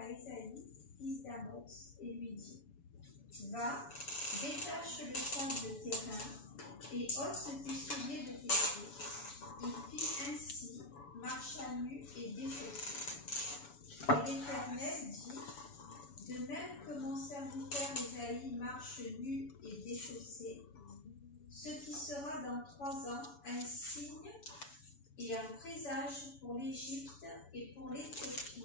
à Ésaïe, fils d'Amoz, et lui dit: Va, détache le fond de terrain et ôte tes souliers de tes pieds. Il fit ainsi, marcha nu et déchaussé. Et l'Éternel dit: de même que mon serviteur Ésaïe marche nu et déchaussé, ce qui sera dans 3 ans un signe et un présage pour l'Égypte et pour l'Éthiopie,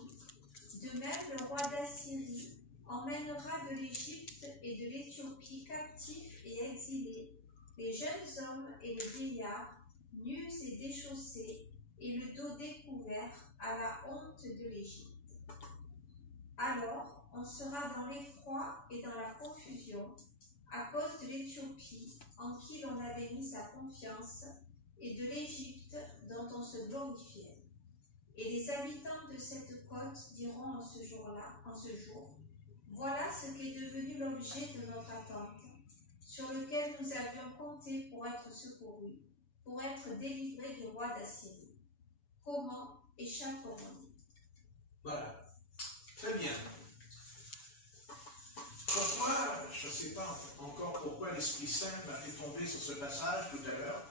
de même le roi d'Assyrie emmènera de l'Égypte et de l'Éthiopie captifs et exilés les jeunes hommes et les vieillards, nus et déchaussés, et le dos découvert à la honte de l'Égypte. Alors on sera dans l'effroi et dans la confusion à cause de l'Éthiopie en qui l'on avait mis sa confiance et de l'Égypte dont on se glorifiait. Et les habitants de cette côte diront en ce jour, voilà ce qui est devenu l'objet de notre attente, sur lequel nous avions compté pour être secourus, pour être délivrés du roi d'Assyrie. Comment échapperons-nous? Voilà. Très bien. Pourquoi, je ne sais pas encore pourquoi l'Esprit Saint m'a fait tomber sur ce passage tout à l'heure,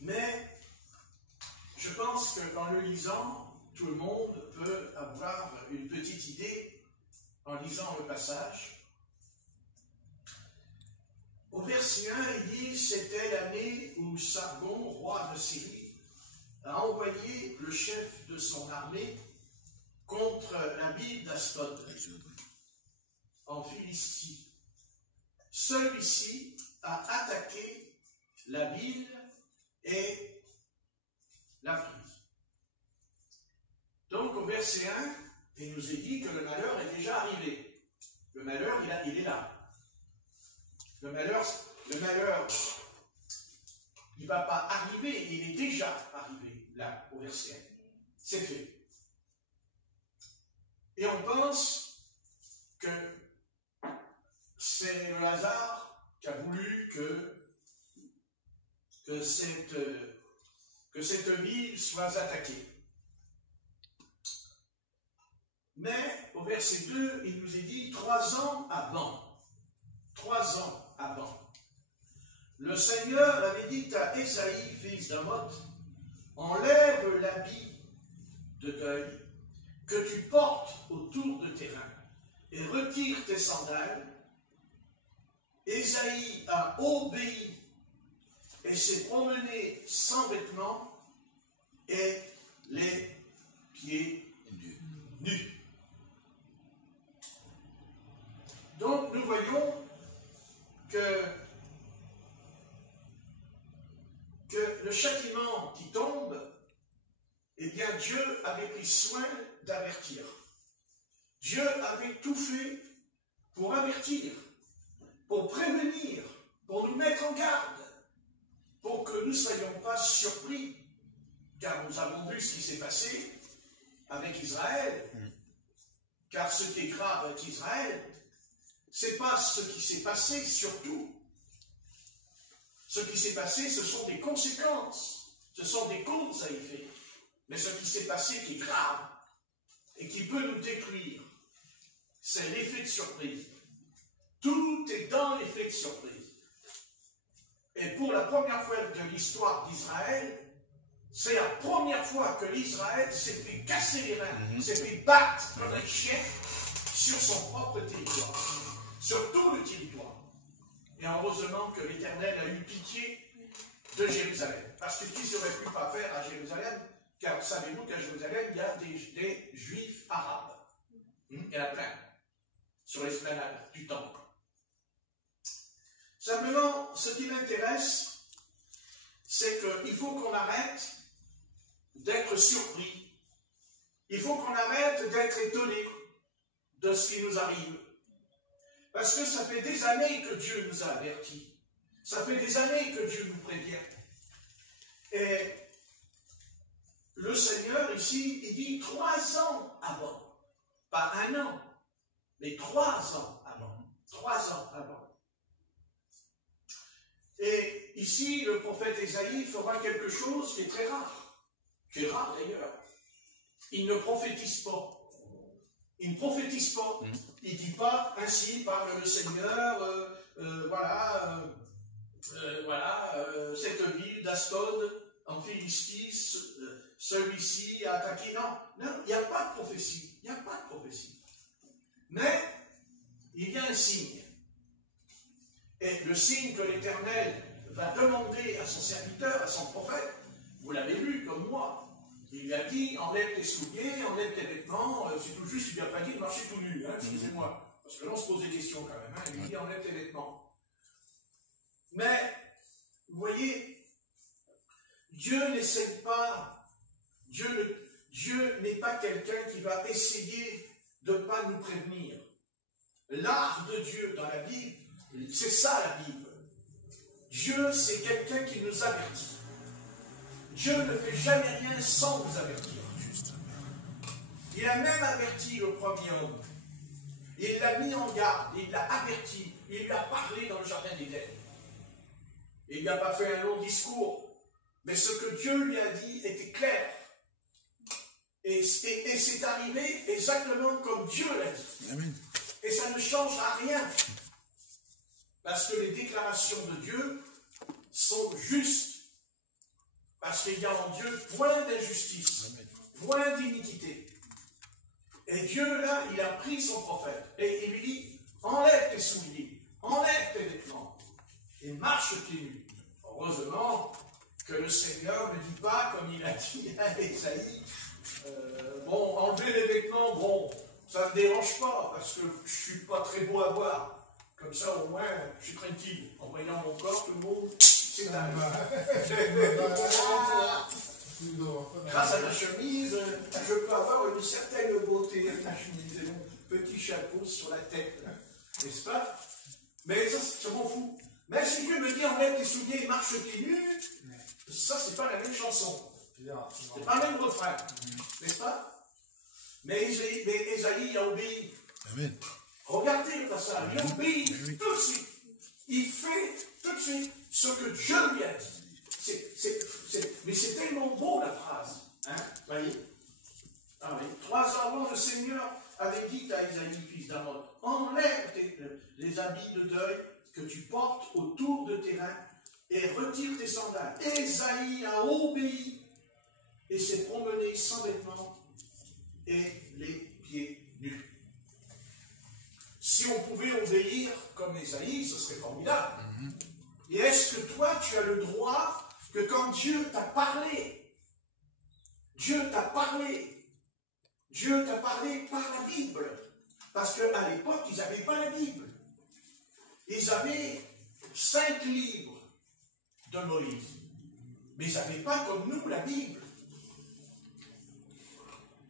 mais je pense qu'en le lisant, tout le monde peut avoir une petite idée en lisant le passage. Au verset 1, il dit: c'était l'année où Sargon, roi de Syrie, a envoyé le chef de son armée contre la ville d'Ashdod, en Philistie. Celui-ci a attaqué la ville et l'a prise. Donc au verset 1, il nous est dit que le malheur est déjà arrivé. Le malheur, il est là. Le malheur, il ne va pas arriver, il est déjà arrivé, là, au verset 1. C'est fait. Et on pense que c'est le hasard qui a voulu que cette ville soit attaquée. Mais au verset 2, il nous est dit 3 ans avant, le Seigneur avait dit à Ésaïe, fils d'Amoz: enlève l'habit de deuil que tu portes autour de tes reins et retire tes sandales. Ésaïe a obéi et s'est promené sans vêtements et les pieds nus. Donc nous voyons que le châtiment qui tombe, eh bien Dieu avait pris soin d'avertir. Dieu avait tout fait pour avertir, pour prévenir, pour nous mettre en garde, pour que nous ne soyons pas surpris, car nous avons vu ce qui s'est passé avec Israël. Car ce qui est grave avec Israël, ce n'est pas ce qui s'est passé surtout. Ce qui s'est passé, ce sont des conséquences, ce sont des causes à effet. Mais ce qui s'est passé qui est grave et qui peut nous détruire, c'est l'effet de surprise. Tout est dans l'effet de surprise. Et pour la première fois de l'histoire d'Israël, c'est la première fois que l'Israël s'est fait casser les reins, s'est fait battre comme un chien sur son propre territoire, sur tout le territoire. Et heureusement que l'Éternel a eu pitié de Jérusalem. Parce que qui n'aurait pu pas faire à Jérusalem? Car savez-vous qu'à Jérusalem, il y a des Juifs arabes. Il y en a plein. Sur l'esplanade du temple. Simplement, ce qui m'intéresse, c'est qu'il faut qu'on arrête d'être surpris. Il faut qu'on arrête d'être étonné de ce qui nous arrive. Parce que ça fait des années que Dieu nous a avertis. Ça fait des années que Dieu nous prévient. Et le Seigneur, ici, il dit 3 ans avant. Pas 1 an, mais 3 ans avant. 3 ans avant. Et ici, le prophète Ésaïe fera quelque chose qui est très rare. Qui est rare d'ailleurs. Il ne prophétise pas. Il ne prophétise pas. Il ne dit pas, ainsi parle le Seigneur, cette ville d'Astod, en Philistie, celui-ci a attaqué. Non, il n'y a pas de prophétie. Il n'y a pas de prophétie. Mais, il y a un signe. Et le signe que l'Éternel va demander à son serviteur, à son prophète, vous l'avez lu comme moi, il lui a dit, enlève tes souliers, enlève tes vêtements, c'est tout juste, il ne lui a pas dit de marcher tout nu, hein, excusez-moi, parce que là on se pose des questions quand même, hein, il lui dit, enlève tes vêtements. Mais, vous voyez, Dieu n'essaye pas, Dieu n'est pas quelqu'un qui va essayer de ne pas nous prévenir. L'art de Dieu dans la Bible, c'est ça la Bible. Dieu, c'est quelqu'un qui nous avertit. Dieu ne fait jamais rien sans nous avertir. Il a même averti le premier homme. Il l'a mis en garde, il l'a averti, il lui a parlé dans le jardin d'Éden. Il lui a pas fait un long discours, mais ce que Dieu lui a dit était clair. Et c'est arrivé exactement comme Dieu l'a dit. Amen. Et ça ne changera rien. Parce que les déclarations de Dieu sont justes. Parce qu'il y a en Dieu point d'injustice, point d'iniquité. Et Dieu, là, il a pris son prophète. Et il lui dit, enlève tes souliers, enlève tes vêtements, et marche pieds nus. Heureusement que le Seigneur ne dit pas, comme il a dit à Esaïe, bon, enlever les vêtements, bon, ça ne me dérange pas, parce que je ne suis pas très beau à voir. Comme ça, au moins, je suis tranquille. En voyant mon corps, tout le monde s'éteint. Grâce à ma chemise, je peux avoir une certaine beauté. Ma chemise et mon petit chapeau sur la tête. N'est-ce pas? Mais ça m'en fout. Mais si Dieu me dit enlève tes souliers et marche pieds nus, ça, c'est pas la même chanson. C'est pas le même refrain. N'est-ce pas? Mais Esaïe a obéi. Amen. Regardez le passage, il obéit tout de suite. Il fait tout de suite ce que Dieu lui a dit. Mais c'est tellement beau la phrase. Hein? Voyez? Ah, oui. 3 ans avant, le Seigneur avait dit à Isaïe, fils d'Amoz, enlève les habits de deuil que tu portes autour de tes reins et retire tes sandales. Isaïe a obéi et s'est promené sans vêtements et les pieds nus. Si on pouvait obéir comme Esaïe, ce serait formidable. Et est-ce que toi, tu as le droit que quand Dieu t'a parlé par la Bible, parce qu'à l'époque, ils n'avaient pas la Bible. Ils avaient 5 livres de Moïse, mais ils n'avaient pas comme nous la Bible.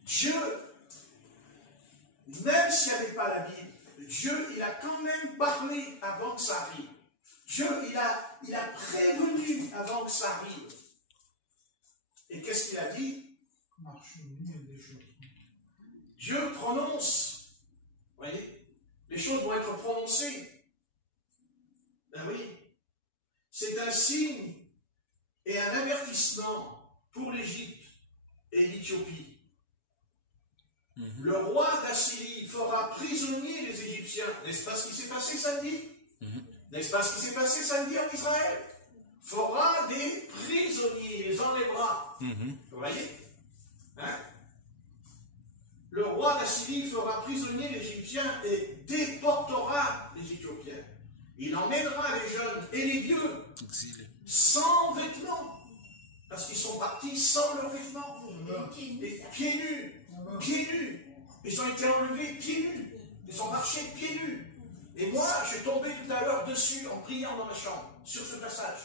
Dieu, même s'il n'y avait pas la Bible, Dieu, il a quand même parlé avant que ça arrive. Dieu, il a prévenu avant que ça arrive. Et qu'est-ce qu'il a dit? Dieu prononce. Vous voyez? Les choses vont être prononcées. Ben oui. C'est un signe et un avertissement pour l'Égypte et l'Éthiopie. Le roi d'Assyrie fera prisonniers les Égyptiens. N'est-ce pas ce qui s'est passé samedi? N'est-ce pas ce qui s'est passé samedi en Israël? Fera des prisonniers, les enlèvera. Vous voyez? Hein? Le roi d'Assyrie fera prisonniers les Égyptiens et déportera les Éthiopiens. Il emmènera les jeunes et les vieux sans vêtements. Parce qu'ils sont partis sans leurs vêtements. Pieds nus. Pieds nus. Ils ont été enlevés pieds nus. Ils ont marché pieds nus. Et moi, je suis tombé tout à l'heure dessus en priant dans ma chambre, sur ce passage.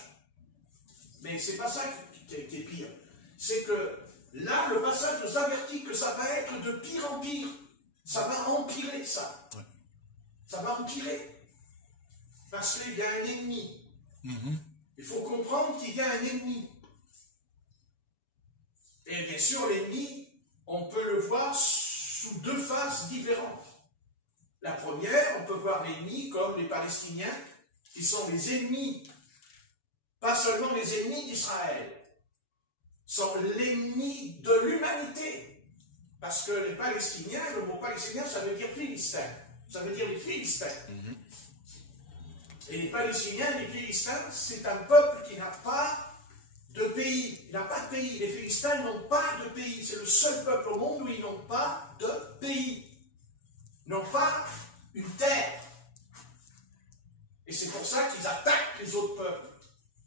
Mais c'est pas ça qui est pire. C'est que là, le passage nous avertit que ça va être de pire en pire. Ça va empirer, ça. Ouais. Ça va empirer. Parce qu'il y a un ennemi. Il faut comprendre qu'il y a un ennemi. Et bien sûr, l'ennemi, on peut le voir sous 2 faces différentes. La première, on peut voir l'ennemi comme les Palestiniens, qui sont les ennemis, pas seulement les ennemis d'Israël, sont l'ennemi de l'humanité. Parce que les Palestiniens, le mot palestinien, ça veut dire Philistin. Ça veut dire les Philistins. Et les Palestiniens, les Philistins, c'est un peuple qui n'a pas de pays. Il n'a pas de pays. Les Philistins n'ont pas de pays. C'est le seul peuple au monde où ils n'ont pas de pays. Ils n'ont pas une terre. Et c'est pour ça qu'ils attaquent les autres peuples.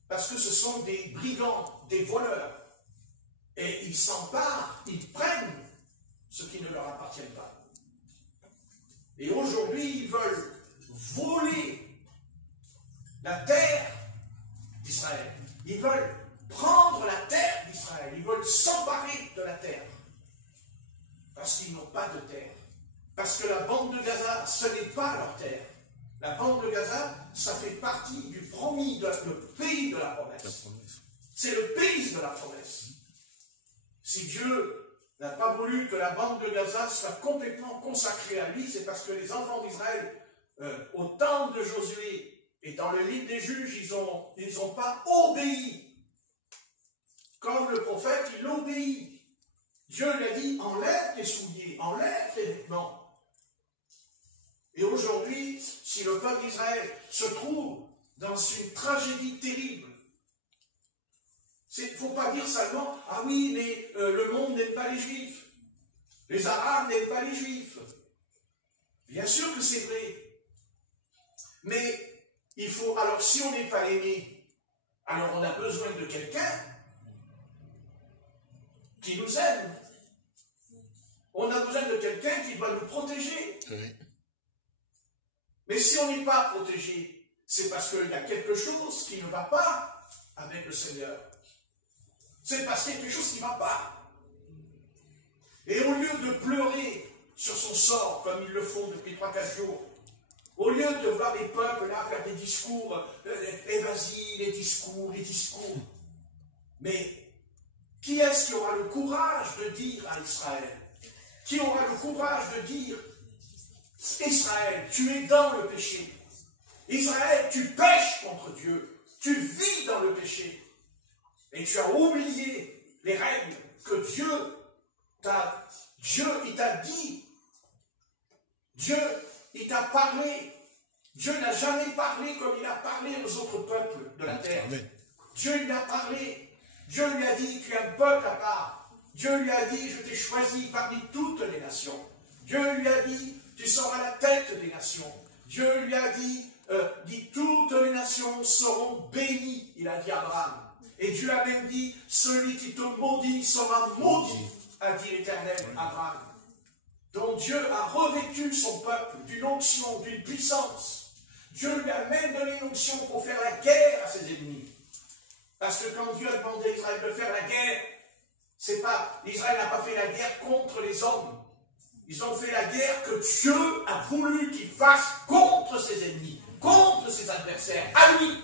Parce que ce sont des brigands, des voleurs. Et ils s'emparent, ils prennent ce qui ne leur appartient pas. Et aujourd'hui, ils veulent voler la terre d'Israël. Ils veulent prendre la terre d'Israël. Ils veulent s'emparer de la terre. Parce qu'ils n'ont pas de terre. Parce que la bande de Gaza, ce n'est pas leur terre. La bande de Gaza, ça fait partie du promis, le pays de la promesse. C'est le pays de la promesse. Si Dieu n'a pas voulu que la bande de Gaza soit complètement consacrée à lui, c'est parce que les enfants d'Israël, au temps de Josué et dans le livre des juges, ils n'ont pas obéi. Comme le prophète, il obéit. Dieu lui a dit, enlève tes souliers, enlève tes vêtements. Et aujourd'hui, si le peuple d'Israël se trouve dans une tragédie terrible, il ne faut pas dire seulement, ah oui, mais le monde n'aime pas les Juifs. Les Arabes n'aiment pas les Juifs. Bien sûr que c'est vrai. Mais il faut, alors si on n'est pas aimé, alors on a besoin de quelqu'un qui nous aime. On a besoin de quelqu'un qui va nous protéger. Oui. Mais si on n'est pas protégé, c'est parce qu'il y a quelque chose qui ne va pas avec le Seigneur. C'est parce qu'il y a quelque chose qui ne va pas. Et au lieu de pleurer sur son sort, comme ils le font depuis 3-4 jours, au lieu de voir les peuples là faire des discours, et vas-y, les discours, mais qui est-ce qui aura le courage de dire à Israël? Qui aura le courage de dire, Israël, tu es dans le péché. Israël, tu pèches contre Dieu. Tu vis dans le péché. Et tu as oublié les règles que Dieu, il t'a dit. Dieu, il t'a parlé. Dieu n'a jamais parlé comme il a parlé aux autres peuples de la terre. Amen. Dieu lui a parlé. Dieu lui a dit, tu es un peuple à part. Dieu lui a dit, je t'ai choisi parmi toutes les nations. Dieu lui a dit, tu seras la tête des nations. Dieu lui a dit, toutes les nations seront bénies, il a dit à Abraham. Et Dieu a même dit, celui qui te maudit sera maudit, a dit l'Éternel à Abraham. Donc Dieu a revêtu son peuple d'une onction, d'une puissance. Dieu lui a même donné une onction pour faire la guerre à ses ennemis. Parce que quand Dieu a demandé à Israël de faire la guerre, c'est pas, Israël n'a pas fait la guerre contre les hommes. Ils ont fait la guerre que Dieu a voulu qu'ils fassent contre ses ennemis, contre ses adversaires, à lui.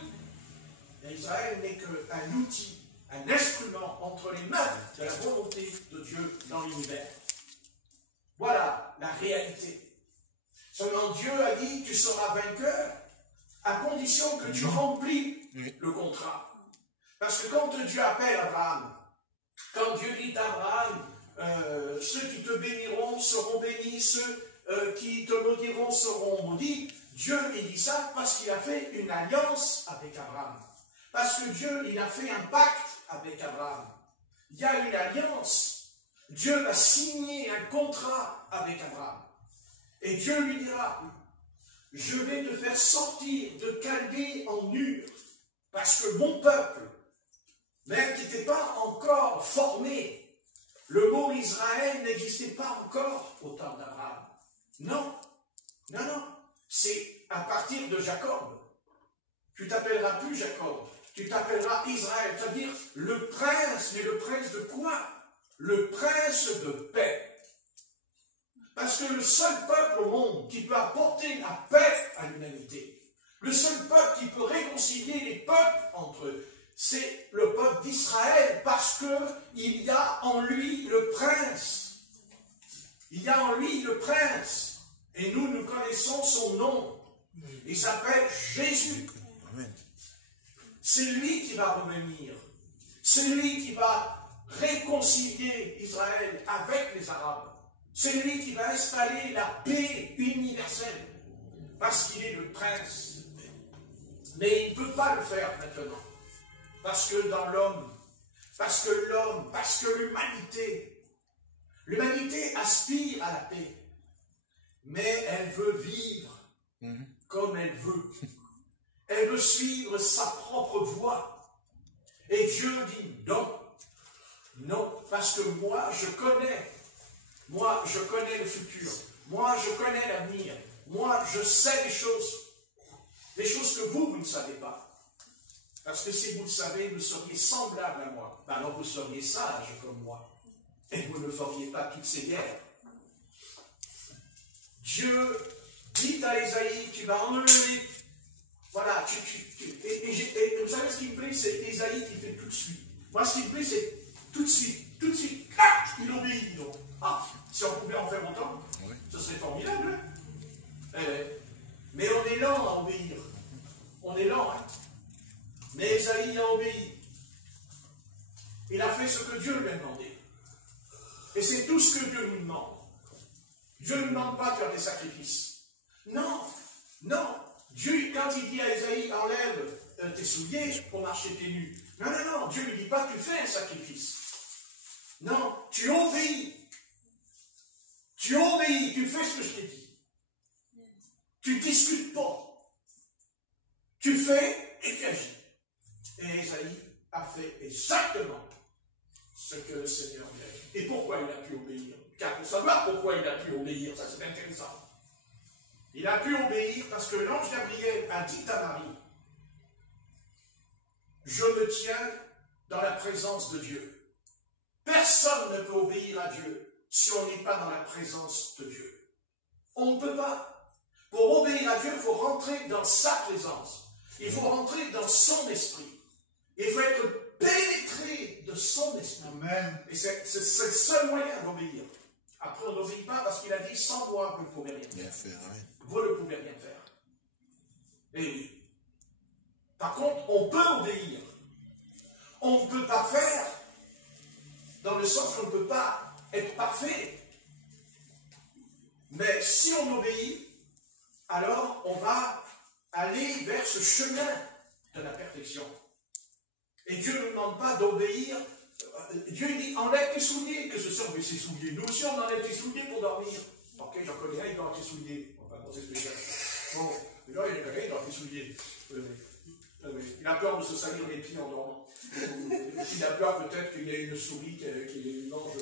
Et Israël n'est qu'un outil, un instrument entre les mains de la volonté de Dieu dans l'univers. Voilà la réalité. Seulement Dieu a dit, tu seras vainqueur, à condition que tu remplis le contrat. Parce que quand Dieu appelle Abraham, quand Dieu dit à Abraham, ceux qui te béniront seront bénis, ceux qui te maudiront seront maudits, Dieu il dit ça parce qu'il a fait une alliance avec Abraham. Parce que Dieu, il a fait un pacte avec Abraham. Il y a une alliance. Dieu a signé un contrat avec Abraham. Et Dieu lui dira, je vais te faire sortir de Chaldée en Ur, parce que mon peuple, même qui n'était pas encore formé, le mot Israël n'existait pas encore au temps d'Abraham. Non, non, non. C'est à partir de Jacob. Tu t'appelleras plus Jacob, tu t'appelleras Israël, c'est-à-dire le prince, mais le prince de quoi? Le prince de paix. Parce que le seul peuple au monde qui peut apporter la paix à l'humanité, le seul peuple qui peut réconcilier les peuples entre eux, c'est le peuple d'Israël, parce qu'il y a en lui le prince. Il y a en lui le prince. Et nous connaissons son nom. Il s'appelle Jésus. C'est lui qui va revenir. C'est lui qui va réconcilier Israël avec les Arabes. C'est lui qui va installer la paix universelle, parce qu'il est le prince de paix. Mais il ne peut pas le faire maintenant, parce que dans l'homme, parce que l'humanité aspire à la paix, mais elle veut vivre comme elle veut. Elle veut suivre sa propre voie. Et Dieu dit non, non, parce que moi je connais le futur, moi je connais l'avenir, moi je sais des choses que vous ne savez pas. Parce que si vous le savez, vous seriez semblable à moi. Ben alors vous seriez sage comme moi. Et vous ne feriez pas toutes ces guerres. Dieu dit à Ésaïe, tu vas enlever. Voilà, et vous savez ce qui me plaît, c'est Ésaïe qui fait tout de suite. Moi, ce qui me plaît, c'est tout de suite, ah, il obéit, donc. Ah, si on pouvait en faire autant, oui, ce serait formidable. Hein? Mais on est lent à obéir. On est lent, hein? Mais Ésaïe a obéi. Il a fait ce que Dieu lui a demandé. Et c'est tout ce que Dieu nous demande. Dieu ne nous demande pas de faire des sacrifices. Non, non. Dieu, quand il dit à Ésaïe, enlève tes souliers pour marcher pieds nus. Non, non, non. Dieu ne lui dit pas, tu fais un sacrifice. Non, tu obéis. Tu obéis, tu fais ce que je t'ai dit. Tu ne discutes pas. Tu fais et tu agis. Et Ésaïe a fait exactement ce que le Seigneur lui a dit. Et pourquoi il a pu obéir? Car pour savoir pourquoi il a pu obéir, ça c'est intéressant. Il a pu obéir parce que l'ange Gabriel a dit à Marie, je me tiens dans la présence de Dieu. Personne ne peut obéir à Dieu si on n'est pas dans la présence de Dieu. On ne peut pas. Pour obéir à Dieu, il faut rentrer dans sa présence. Il faut rentrer dans son esprit. Il faut être pénétré de son esprit. Amen. Et c'est le seul moyen d'obéir. Après, on n'obéit pas parce qu'il a dit, sans moi, vous ne pouvez rien faire. Vous ne pouvez rien faire. Et oui. Par contre, on peut obéir. On ne peut pas faire, dans le sens qu'on ne peut pas être parfait. Mais si on obéit, alors on va aller vers ce chemin de la perfection. Et Dieu ne nous demande pas d'obéir. Dieu dit, enlève tes souliers, que ce soit enlever ses souliers. Nous aussi, on enlève tes souliers pour dormir. Ok, j'en connais un, il dort avec ses souliers. Enfin, bon, c'est spécial. Bon, mais là, il y en a un, il dort avec ses souliers. Il a peur de se salir les pieds en dormant. Il a peur peut-être qu'il y ait une souris qui mange.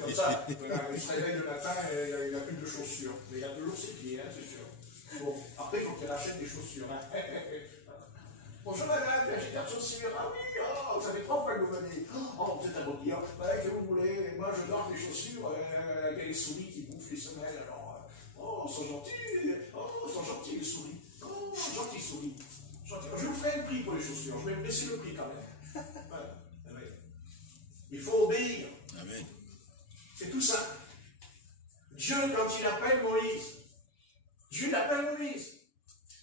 Comme ça, voilà, il se réveille le matin, il n'a plus de chaussures. Mais il a toujours ses pieds, hein, c'est sûr. Bon, après, il faut qu'il achète des chaussures. Hein. Bonjour madame, j'ai des chaussures. Ah oui, oh, ça fait 3 fois que vous venez. Oh, vous êtes un beau client. Ouais, que vous voulez. Moi, je dors des chaussures. Il y a les souris qui bouffent les semelles. Alors, oh, ils sont gentils. Oh, ils sont gentils les souris. Oh, gentils souris. Gentils. Je vous ferai un prix pour les chaussures. Je vais me baisser le prix quand même. Voilà. Il faut obéir. Amen. C'est tout ça. Dieu, quand il appelle Moïse, Dieu l'appelle Moïse.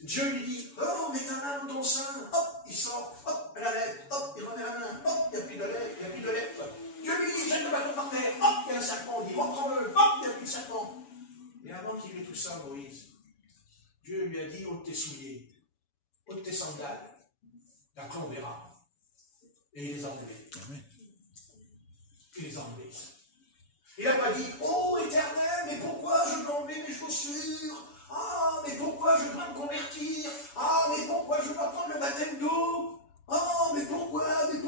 Dieu lui dit, oh, mets ta main dans ton sein, hop, il sort, hop, la lèvre, hop, il remet la main, hop, il n'y a plus de lèvre, il n'y a plus de lèvre. Dieu lui dit, jette le bâton par terre, hop, il y a un serpent, il dit, reprends-le, hop, il n'y a plus de serpent. Mais avant qu'il ait tout ça, Moïse, Dieu lui a dit, ôte tes souliers, ôte tes sandales, après on verra. Et il les a enlevés. Il les a enlevés. Il n'a pas dit, oh éternel, mais pourquoi je dois enlever mes chaussures? Ah, mais pourquoi je dois me convertir? Ah, mais pourquoi je dois prendre le baptême d'eau? Ah, mais pourquoi? Mais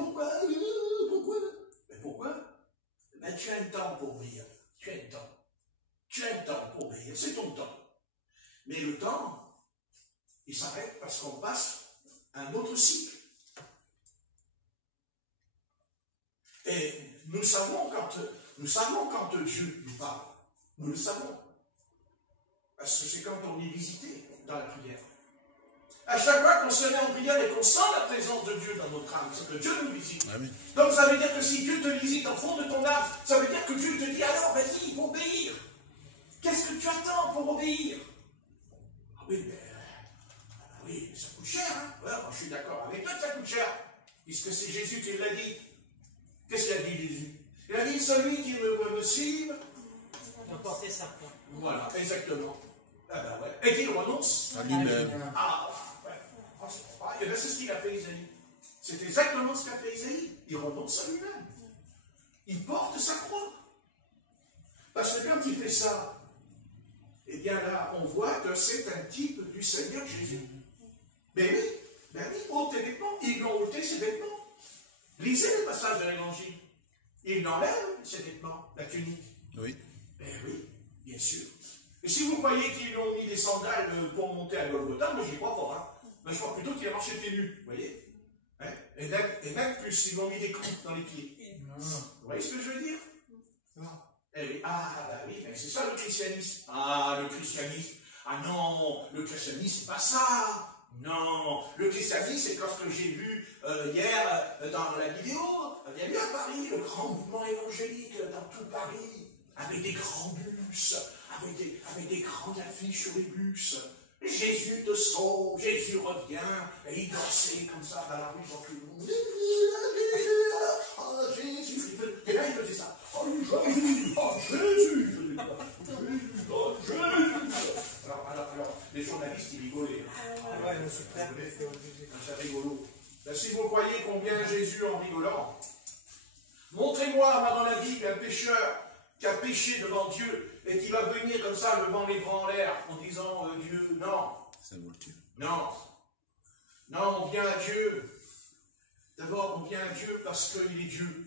pourquoi? Ben, tu as un temps pour obéir. Tu as un temps. Tu as un temps pour obéir. C'est ton temps. Mais le temps, il s'arrête parce qu'on passe à un autre cycle. Et nous savons quand Dieu nous parle. Nous le savons. Parce que c'est quand on est visité dans la prière. À chaque fois qu'on se met en prière et qu'on sent la présence de Dieu dans notre âme, c'est que Dieu nous visite. Amen. Donc ça veut dire que si Dieu te visite en fond de ton âme, ça veut dire que Dieu te dit, alors vas-y, il faut obéir. Qu'est-ce que tu attends pour obéir? Ah oui, mais ça coûte cher. Hein? Ouais, moi, je suis d'accord avec toi que ça coûte cher. Puisque c'est Jésus qui l'a dit. Qu'est-ce qu'il a dit Jésus? Il a dit, celui qui me suive porter sa croix. Voilà, exactement. Ah ben ouais. Et qu'il renonce À lui-même. Ah, ouais. Et bien, c'est ce qu'il a fait Isaïe. C'est exactement ce qu'a fait Isaïe. Il renonce à lui-même. Il porte sa croix. Parce que quand il fait ça, eh bien là, on voit que c'est un type du Seigneur Jésus. Ben oui, ôte tes vêtements. Ils l'ont ôté ses vêtements. Lisez le passage de l'Évangile. Il enlève ses vêtements, la tunique. Oui. Ben oui, bien sûr. Et si vous croyez qu'ils ont mis des sandales pour monter à Golgotha, moi j'y crois pas. Hein. Moi je crois plutôt qu'il a marché pieds nus, vous voyez, hein. Et même plus, ils ont mis des clous dans les pieds. Vous voyez ce que je veux dire? Ah oui, ben, c'est ça le christianisme. Ah, le christianisme. Ah non, le christianisme, c'est pas ça. Non, le christianisme, c'est comme ce que j'ai vu hier dans la vidéo. Il y a eu à Paris le grand mouvement évangélique dans tout Paris, avec des grands bus, avec des grandes affiches sur les bus. Jésus te sauve, Jésus revient, et il dansait comme ça dans la rue, dans tout le monde. Oh Jésus, et là il faisait ça. Oh Jésus, oh Jésus, oh Jésus. Alors, les journalistes ils rigolaient. C'est rigolo. Ben, si vous croyez combien Jésus en rigolant, montrez-moi dans la Bible un pécheur qui a péché devant Dieu et qui va venir comme ça, levant les bras en l'air, en disant Dieu, non. Ça vaut le Dieu. Non. Non, on vient à Dieu. D'abord, on vient à Dieu parce qu'il est Dieu.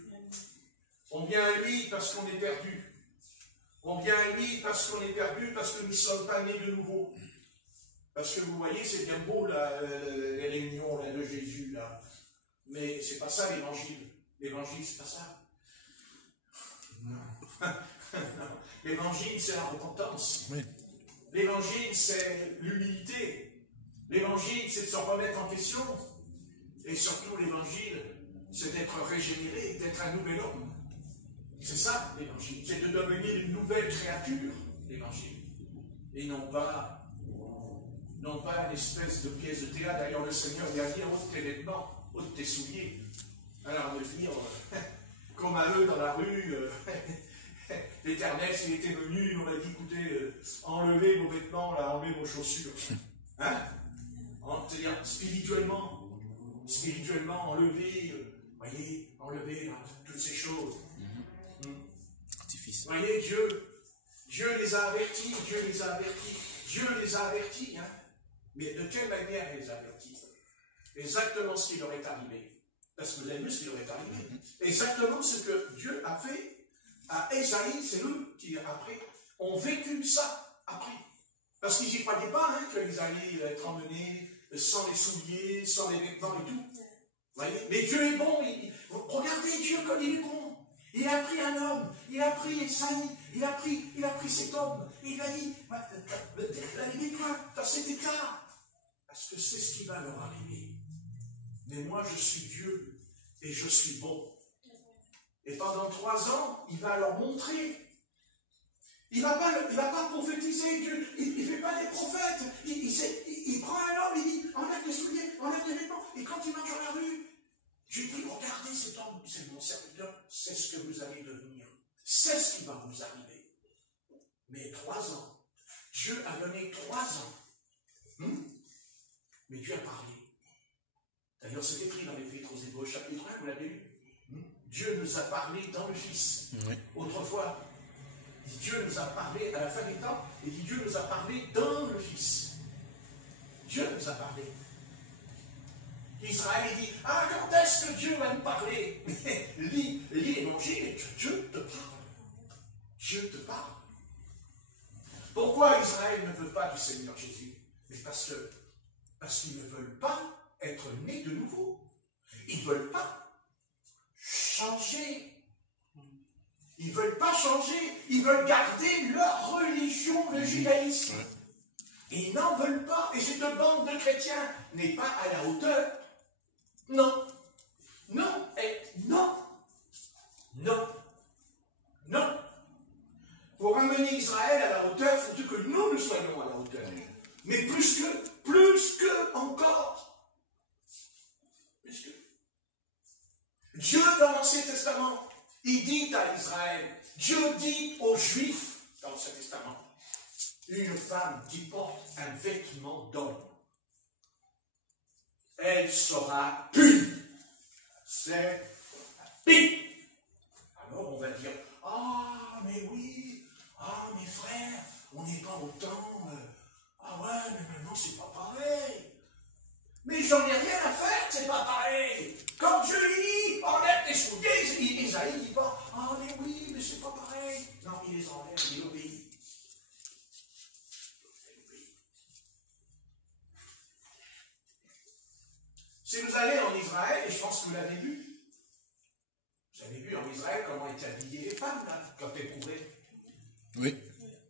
On vient à lui parce qu'on est perdu. On vient à lui parce qu'on est perdu, parce que nous ne sommes pas nés de nouveau. Parce que vous voyez, c'est bien beau là, les réunions là, de Jésus, là. Mais c'est pas ça l'évangile. L'évangile, c'est pas ça. Non. L'évangile, c'est la repentance. Oui. L'évangile, c'est l'humilité. L'évangile, c'est de se remettre en question. Et surtout, l'évangile, c'est d'être régénéré, d'être un nouvel homme. C'est ça, l'évangile. C'est de devenir une nouvelle créature, l'évangile. Et non pas une espèce de pièce de théâtre. D'ailleurs, le Seigneur vient dire, ôte tes vêtements, ôte tes souliers. Alors, on va dire, comme à eux dans la rue, l'Éternel, s'il était venu, il aurait dit, écoutez, enlevez vos vêtements, là, enlevez vos chaussures. Hein? C'est-à-dire, spirituellement, enlevez, voyez, enlevez là, toutes ces choses. Artifice. Voyez, Dieu les a avertis, Dieu les a avertis, hein. Mais de quelle manière il les a avertis? Exactement ce qui leur est arrivé. Parce que vous avez vu ce qui leur est arrivé. Exactement ce que Dieu a fait à Ésaïe, c'est eux qui, après, ont vécu ça, après. Parce qu'ils n'y croyaient pas, hein, qu'ils allaient être emmenés sans les souliers, sans les vêtements et tout. Voyez, mais Dieu est bon, regardez Dieu comme il est bon. Il a pris un homme, il a pris Ésaïe, il a pris cet homme, et il a dit, allez-toi dans cet état, parce que c'est ce qui va leur arriver. Mais moi je suis Dieu, et je suis bon. Et pendant 3 ans, il va leur montrer. Il ne va pas prophétiser Dieu, il ne fait pas des prophètes, il prend un homme, il dit, enlève les souliers, enlève les vêtements, et quand il marche dans la rue, je dis, regardez cet homme, c'est mon serviteur, c'est ce que vous allez devenir. C'est ce qui va vous arriver. Mais 3 ans. Dieu a donné 3 ans. Mais Dieu a parlé. D'ailleurs, c'est écrit dans l'Épître aux Hébreux, chapitre 1, vous l'avez lu. Dieu nous a parlé dans le Fils. Oui. Autrefois, Dieu nous a parlé à la fin des temps, et Dieu nous a parlé dans le Fils. Dieu nous a parlé. Israël dit, ah, quand est-ce que Dieu va nous parler? Lis l'évangile et Dieu te parle. Dieu te parle. Pourquoi Israël ne veut pas du Seigneur Jésus? Mais parce qu'ils ne veulent pas être nés de nouveau. Ils ne veulent pas changer. Ils ne veulent pas changer. Ils veulent garder leur religion, le judaïsme. Ils n'en veulent pas. Et cette bande de chrétiens n'est pas à la hauteur. Non, non, et non, non, non. Pour amener Israël à la hauteur, il faut que nous soyons à la hauteur. Mais plus que encore. Plus que. Dieu, dans l'Ancien Testament, il dit à Israël, Dieu dit aux Juifs, dans l'Ancien Testament. Une femme qui porte un vêtement d'homme, elle sera punie. C'est pire. Alors on va dire, ah mais oui, ah mes frères, on n'est pas autant, ah ouais, mais maintenant c'est pas pareil. Mais j'en ai rien à faire, c'est pas pareil. Quand Dieu dit, enlève tes souliers, Isaïe dit pas, ah mais oui, mais c'est pas pareil. Non, il les enlève, il obéit. Si vous allez en Israël, et je pense que vous l'avez vu, vous avez vu en Israël comment étaient habillées les femmes là, quand elles couraient. Oui.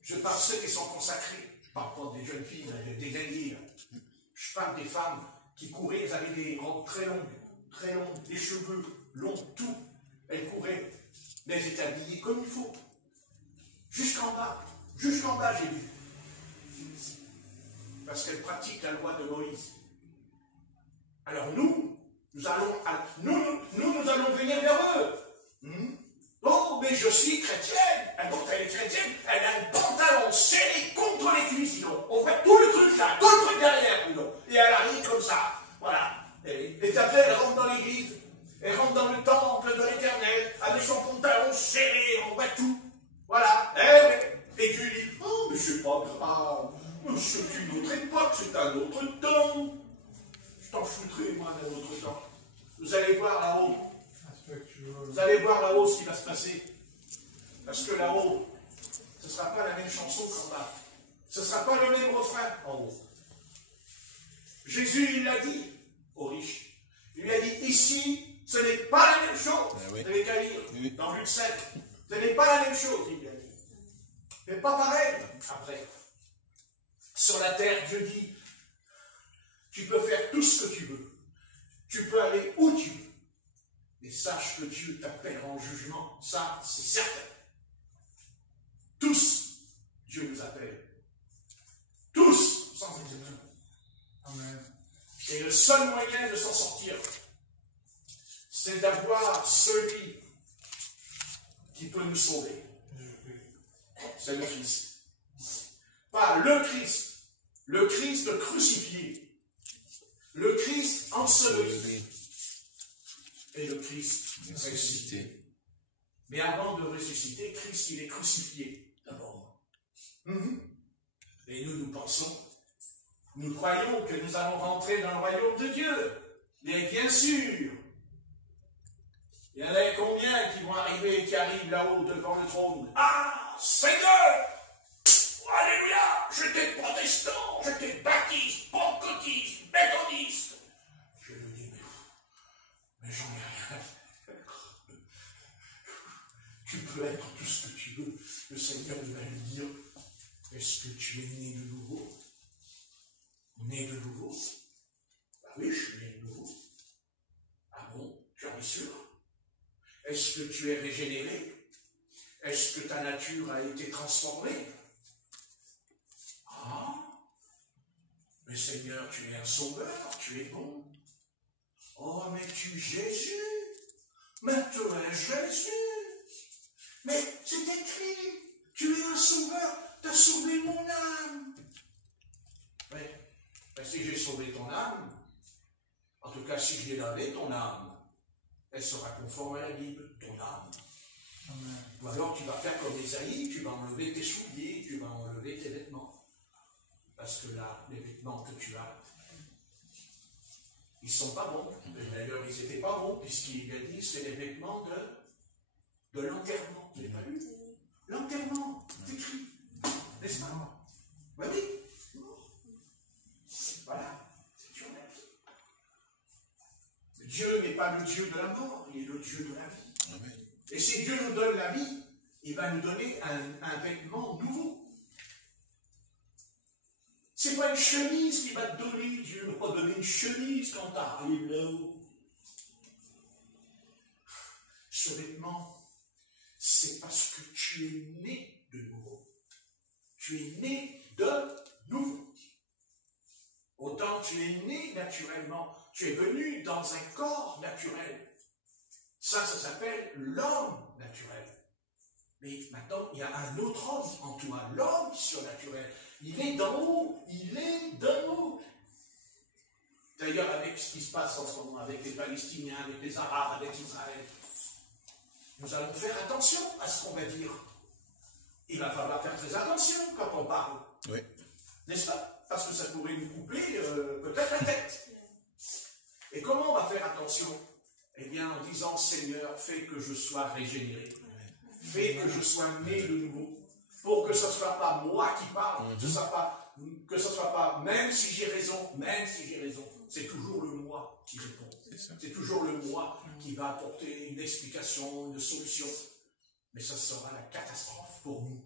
Je parle de ceux qui sont consacrés. Je parle pas des jeunes filles, des gaillards. Je parle des femmes qui couraient, elles avaient des robes très longues, des cheveux longs, tout. Elles couraient, mais elles étaient habillées comme il faut. Jusqu'en bas, j'ai vu. Parce qu'elles pratiquent la loi de Moïse. Alors nous allons venir vers eux. Oh, mais je suis chrétienne. Donc elle est chrétienne, elle a un pantalon serré contre les cuisses, sinon. On fait tout le truc là, tout le truc derrière, sinon. Et elle arrive comme ça, voilà. Et après, elle rentre dans l'église, elle rentre dans le temple de l'Éternel, avec son pantalon serré, on voit tout. Voilà. Et Dieu dit, oh, mais c'est pas grave. C'est une autre époque, c'est un autre temps. Je t'en foutrais, moi, d'un autre temps. Vous allez voir là-haut. Vous allez voir là-haut ce qui va se passer. Parce que là-haut, ce ne sera pas la même chanson qu'en bas. Ce ne sera pas le même refrain en haut. Jésus, il l'a dit aux riches. Il lui a dit, ici, ce n'est pas la même chose. Vous avez qu'à lire dans Luc 7. Ce n'est pas la même chose, il lui a dit. Mais pas pareil après. Sur la terre, Dieu dit, tu peux faire tout ce que tu veux. Tu peux aller où tu veux. Mais sache que Dieu t'appellera en jugement. Ça, c'est certain. Tous, Dieu nous appelle. Tous, sans exception. Amen. Et le seul moyen de s'en sortir, c'est d'avoir celui qui peut nous sauver. C'est le Christ. Pas le Christ crucifié, le Christ enseveli et le Christ ressuscité. Mais avant de ressusciter, Christ, il est crucifié d'abord. Et nous pensons, nous croyons que nous allons rentrer dans le royaume de Dieu. Mais bien sûr, il y en a combien qui vont arriver, qui arrivent là-haut devant le trône. Ah, Seigneur! Alléluia! J'étais protestant, j'étais baptiste, pentecôtiste, méthodiste. Je lui dis, mais j'en ai rien à faire. Tu peux être tout ce que tu veux. Le Seigneur va lui dire, est-ce que tu es né de nouveau? Né de nouveau? Bah oui, je suis né de nouveau. Ah bon? Tu en es sûr? Est-ce que tu es régénéré? Est-ce que ta nature a été transformée? Ah, mais Seigneur, tu es un sauveur, tu es bon. Oh, mais tu es Jésus. Mais tu es Jésus. Mais c'est écrit, tu es un sauveur, tu as sauvé mon âme. Oui, mais si j'ai sauvé ton âme, en tout cas si j'ai lavé ton âme, elle sera conforme à la Bible, ton âme. Amen. Ou alors tu vas faire comme Isaïe, tu vas enlever tes souliers, tu vas enlever tes vêtements. Parce que là, les vêtements que tu as, ils ne sont pas bons. D'ailleurs, ils n'étaient pas bons, puisqu'il a dit c'est les vêtements de l'enterrement. Vous n'avez pas lu? L'enterrement, c'est écrit. N'est-ce pas? Ben oui. Voilà. C'est Dieu. Dieu n'est pas le Dieu de la mort, il est le Dieu de la vie. Amen. Et si Dieu nous donne la vie, il va nous donner un vêtement nouveau. C'est pas une chemise qui va te donner, Dieu ne va pas donner une chemise quand tu arrives là-haut. Ce vêtement, c'est parce que tu es né de nouveau. Tu es né de nouveau. Autant tu es né naturellement, tu es venu dans un corps naturel. Ça s'appelle l'homme naturel. Mais maintenant, il y a un autre homme en toi, l'homme surnaturel. Il est d'en haut, il est d'en haut. D'ailleurs, avec ce qui se passe en ce moment, avec les Palestiniens, avec les Arabes, avec Israël, nous allons faire attention à ce qu'on va dire. Il va falloir faire très attention quand on parle. Oui. N'est-ce pas? Parce que ça pourrait nous couper peut-être la tête. Et comment on va faire attention? Eh bien, en disant, Seigneur, fais que je sois régénéré. Fais que je sois né de nouveau. Pour que ce ne soit pas moi qui parle, que ce ne soit pas, même si j'ai raison, c'est toujours le moi qui répond. C'est toujours le moi qui va apporter une explication, une solution. Mais ça sera la catastrophe pour nous.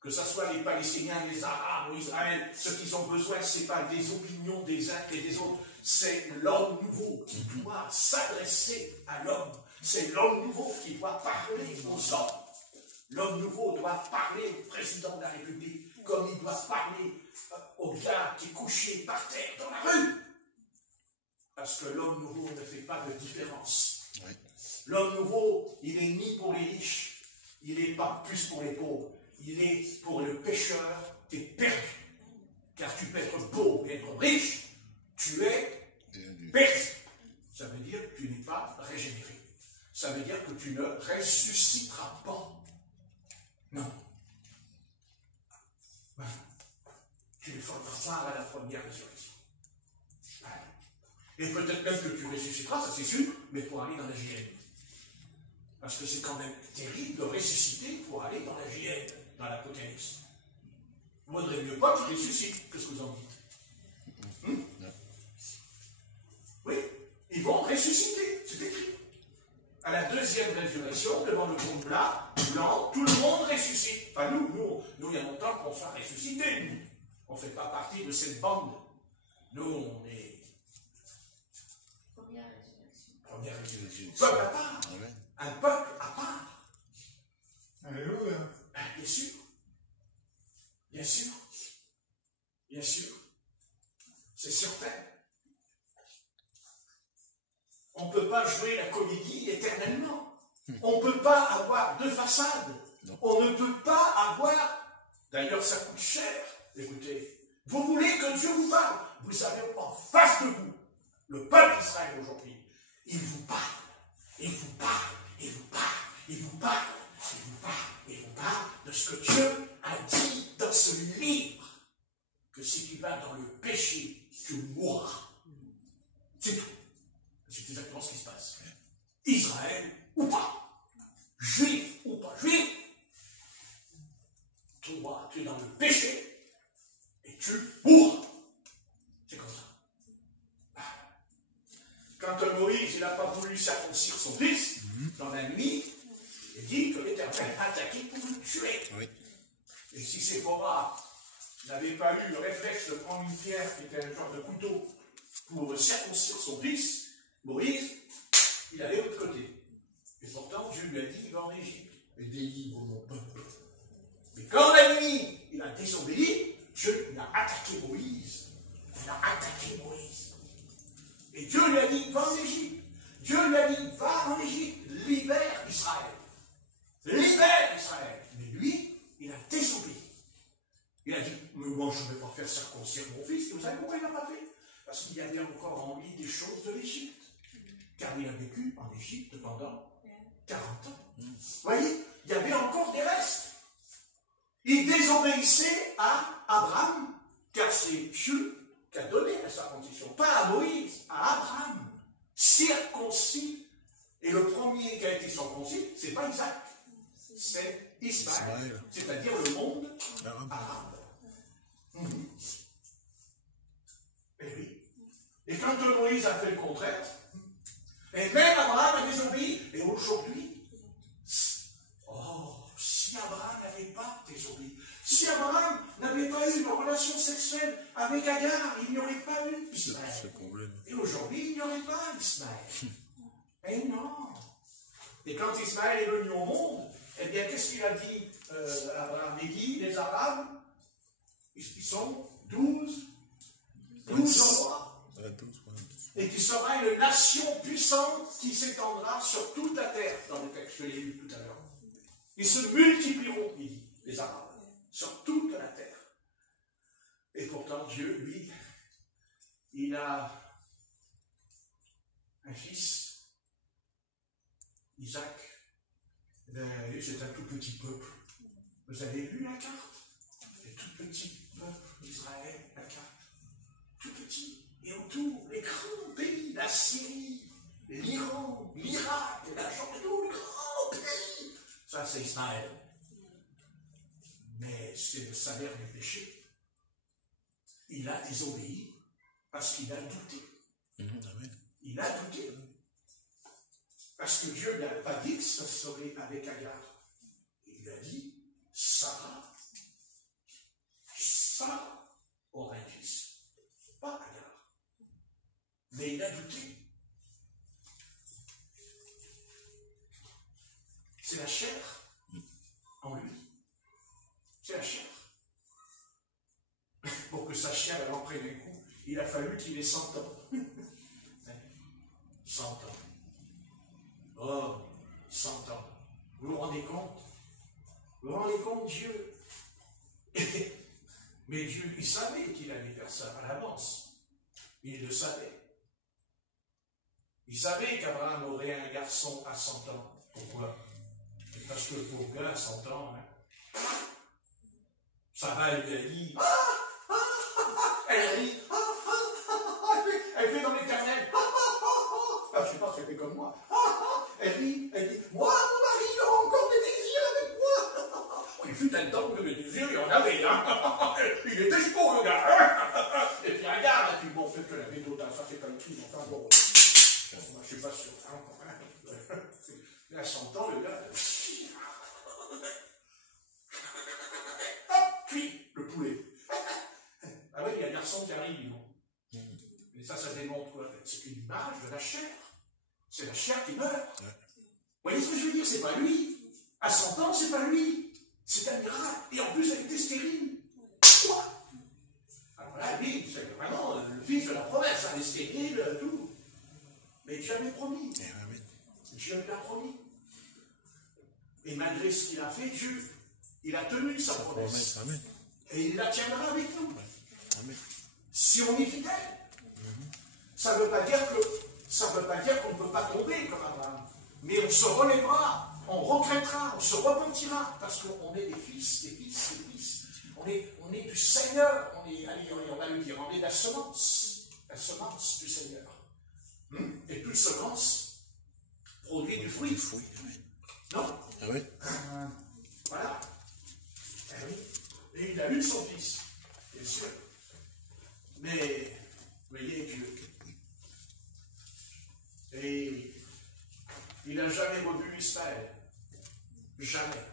Que ce soit les Palestiniens, les Arabes ou Israël, ce qu'ils ont besoin, ce n'est pas des opinions des uns et des autres. C'est l'homme nouveau qui doit s'adresser à l'homme. C'est l'homme nouveau qui doit parler aux hommes. L'homme nouveau doit parler au président de la République comme il doit parler au gars qui est couché par terre dans la rue. Parce que l'homme nouveau ne fait pas de différence. Oui. L'homme nouveau, il n'est ni pour les riches, il n'est pas plus pour les pauvres. Il est pour le pécheur qui est perdu. Car tu peux être pauvre et être riche, tu es perdu. Ça veut dire que tu n'es pas régénéré. Ça veut dire que tu ne ressusciteras pas. Non. Ben, tu ne feras pas à la première résurrection. Et peut-être même que tu ressusciteras, ça c'est sûr, mais pour aller dans la GN. Parce que c'est quand même terrible de ressusciter pour aller dans la GN, dans l'Apocalypse. Il ne vaudrait mieux pas qu'il ressuscite. Qu'est-ce que vous en dites? Oui, ils vont ressusciter, c'est écrit. À la deuxième résurrection, devant le trône blanc, tout le monde ressuscite. Enfin, nous, il y a longtemps qu'on soit ressuscités, nous. On ne fait pas partie de cette bande. Nous, on est... Première résurrection. Peuple à part. Un peuple à part. Alléluia. Bien sûr. Bien sûr. Bien sûr. C'est certain. On ne peut pas jouer la comédie éternellement. On ne peut pas avoir deux façades. On ne peut pas avoir... D'ailleurs, ça coûte cher. Écoutez, vous voulez que Dieu vous parle. Vous avez en face de vous le peuple d'Israël aujourd'hui. Il vous parle. Il vous parle. Il vous parle. Il vous parle. Il vous parle. Il vous parle de ce que Dieu a dit dans ce livre. Que si tu vas dans le péché, tu mourras. C'est tout. C'est exactement ce qui se passe. Israël ou pas, juif ou pas juif, toi, tu es dans le péché et tu mourras. C'est comme ça. Quand Moïse n'a pas voulu circoncire son fils, dans la nuit, il dit que l'Éternel a attaqué pour le tuer. Oui. Et si Séphora n'avait pas eu le réflexe de prendre une pierre qui était un genre de couteau pour circoncire son fils, Moïse, il allait de l'autre côté. Et pourtant, Dieu lui a dit, il va en Égypte. Et délivre mon peuple. Mais quand la nuit, il a désobéi, Dieu a attaqué Moïse. Il a attaqué Moïse. Et Dieu lui a dit, va en Égypte. Dieu lui a dit, va en Égypte, libère Israël. Libère Israël. Mais lui, il a désobéi. Il a dit, mais moi je ne vais pas faire circoncire mon fils. Et vous savez pourquoi il n'a pas fait? Parce qu'il y avait encore en lui des choses de l'Égypte. Car il a vécu en Égypte pendant 40 ans. Vous voyez, il y avait encore des restes. Il désobéissait à Abraham, car c'est Dieu qui a donné la circoncision. Pas à Moïse, à Abraham. Circoncis. Et le premier qui a été circoncis, ce n'est pas Isaac. C'est Ismaël. C'est-à-dire le monde arabe. Et oui. Et quand Moïse a fait le contraire, et même Abraham a désobéi, et aujourd'hui, si Abraham n'avait pas désobéi, si Abraham n'avait pas eu une relation sexuelle avec Agar, il n'y aurait pas eu Ismaël. Et aujourd'hui, il n'y aurait pas Ismaël. Et non. Et quand Ismaël est venu au monde, eh bien, qu'est-ce qu'il a dit Abraham? Il dit, les Arabes, ils sont 12 endroits. Et qui sera une nation puissante qui s'étendra sur toute la terre, dans le texte que j'ai lu tout à l'heure. Ils se multiplieront, il dit, les Arabes, sur toute la terre. Et pourtant, Dieu, lui, il a un fils, Isaac. C'est un tout petit peuple. Vous avez vu la carte? Le tout petit peuple d'Israël, la carte. Tout petit. Et autour, les grands pays, la Syrie, l'Iran, l'Irak, la Jordanie, les grands pays. Ça, c'est Israël. Mais c'est le salaire du péché. Il a désobéi parce qu'il a douté. Il a douté. Parce que Dieu n'a pas dit que ça serait avec Agar. Il a dit, Sarah aura un fils. Pas Agar. Mais il a douté. C'est la chair en lui. C'est la chair. Pour que sa chair elle en prenne un coup, il a fallu qu'il ait 100 ans. 100 ans. Oh, 100 ans. Vous vous rendez compte? Vous vous rendez compte, Dieu? Mais Dieu, il savait qu'il allait faire ça à l'avance. Il le savait. Il savait qu'Abraham aurait un garçon à 100 ans. Pourquoi? Parce que pour gars à 100 ans, hein, Sarah lui a dit, elle rit, elle fait dans l'éternel, je ne sais pas si elle fait comme moi, elle rit, elle dit, moi, mon mari, il a encore des désirs avec moi. Il fut un temps que les désirs, il y en avait, hein. Il était beau, le gars, hein. Et puis regarde, et puis bon, peut-être que la méthode, ça fait comme crime, enfin bon, moi, je ne suis pas sûr, hein, encore, hein. Il a 100 ans, le gars, puis le poulet. Ah oui, il y a un garçon qui arrive, non. Et ça démontre quoi? C'est une image de la chair. C'est la chair qui meurt. Vous voyez ce que je veux dire? C'est pas lui. À 100 ans, c'est pas lui. C'est un miracle. Et en plus, elle était stérile. Alors là, lui, c'est vraiment le fils de la promesse. Elle est stérile, tout. Mais Dieu avait promis. Dieu l'a promis. Et malgré ce qu'il a fait, Dieu, il a tenu sa promesse. Et il la tiendra avec nous. Si on est fidèle. Ça ne veut pas dire qu'on ne peut pas tomber comme Abraham. Mais on se relèvera, on regrettera, on se repentira, parce qu'on est des fils. On est du Seigneur. On va le dire, on est la semence du Seigneur. Et toute semence produit du fruit. Non? Ah oui? Voilà. Eh oui. Et il a eu son fils, bien sûr. Mais, voyez Dieu. Et il n'a jamais revu Israël. Jamais.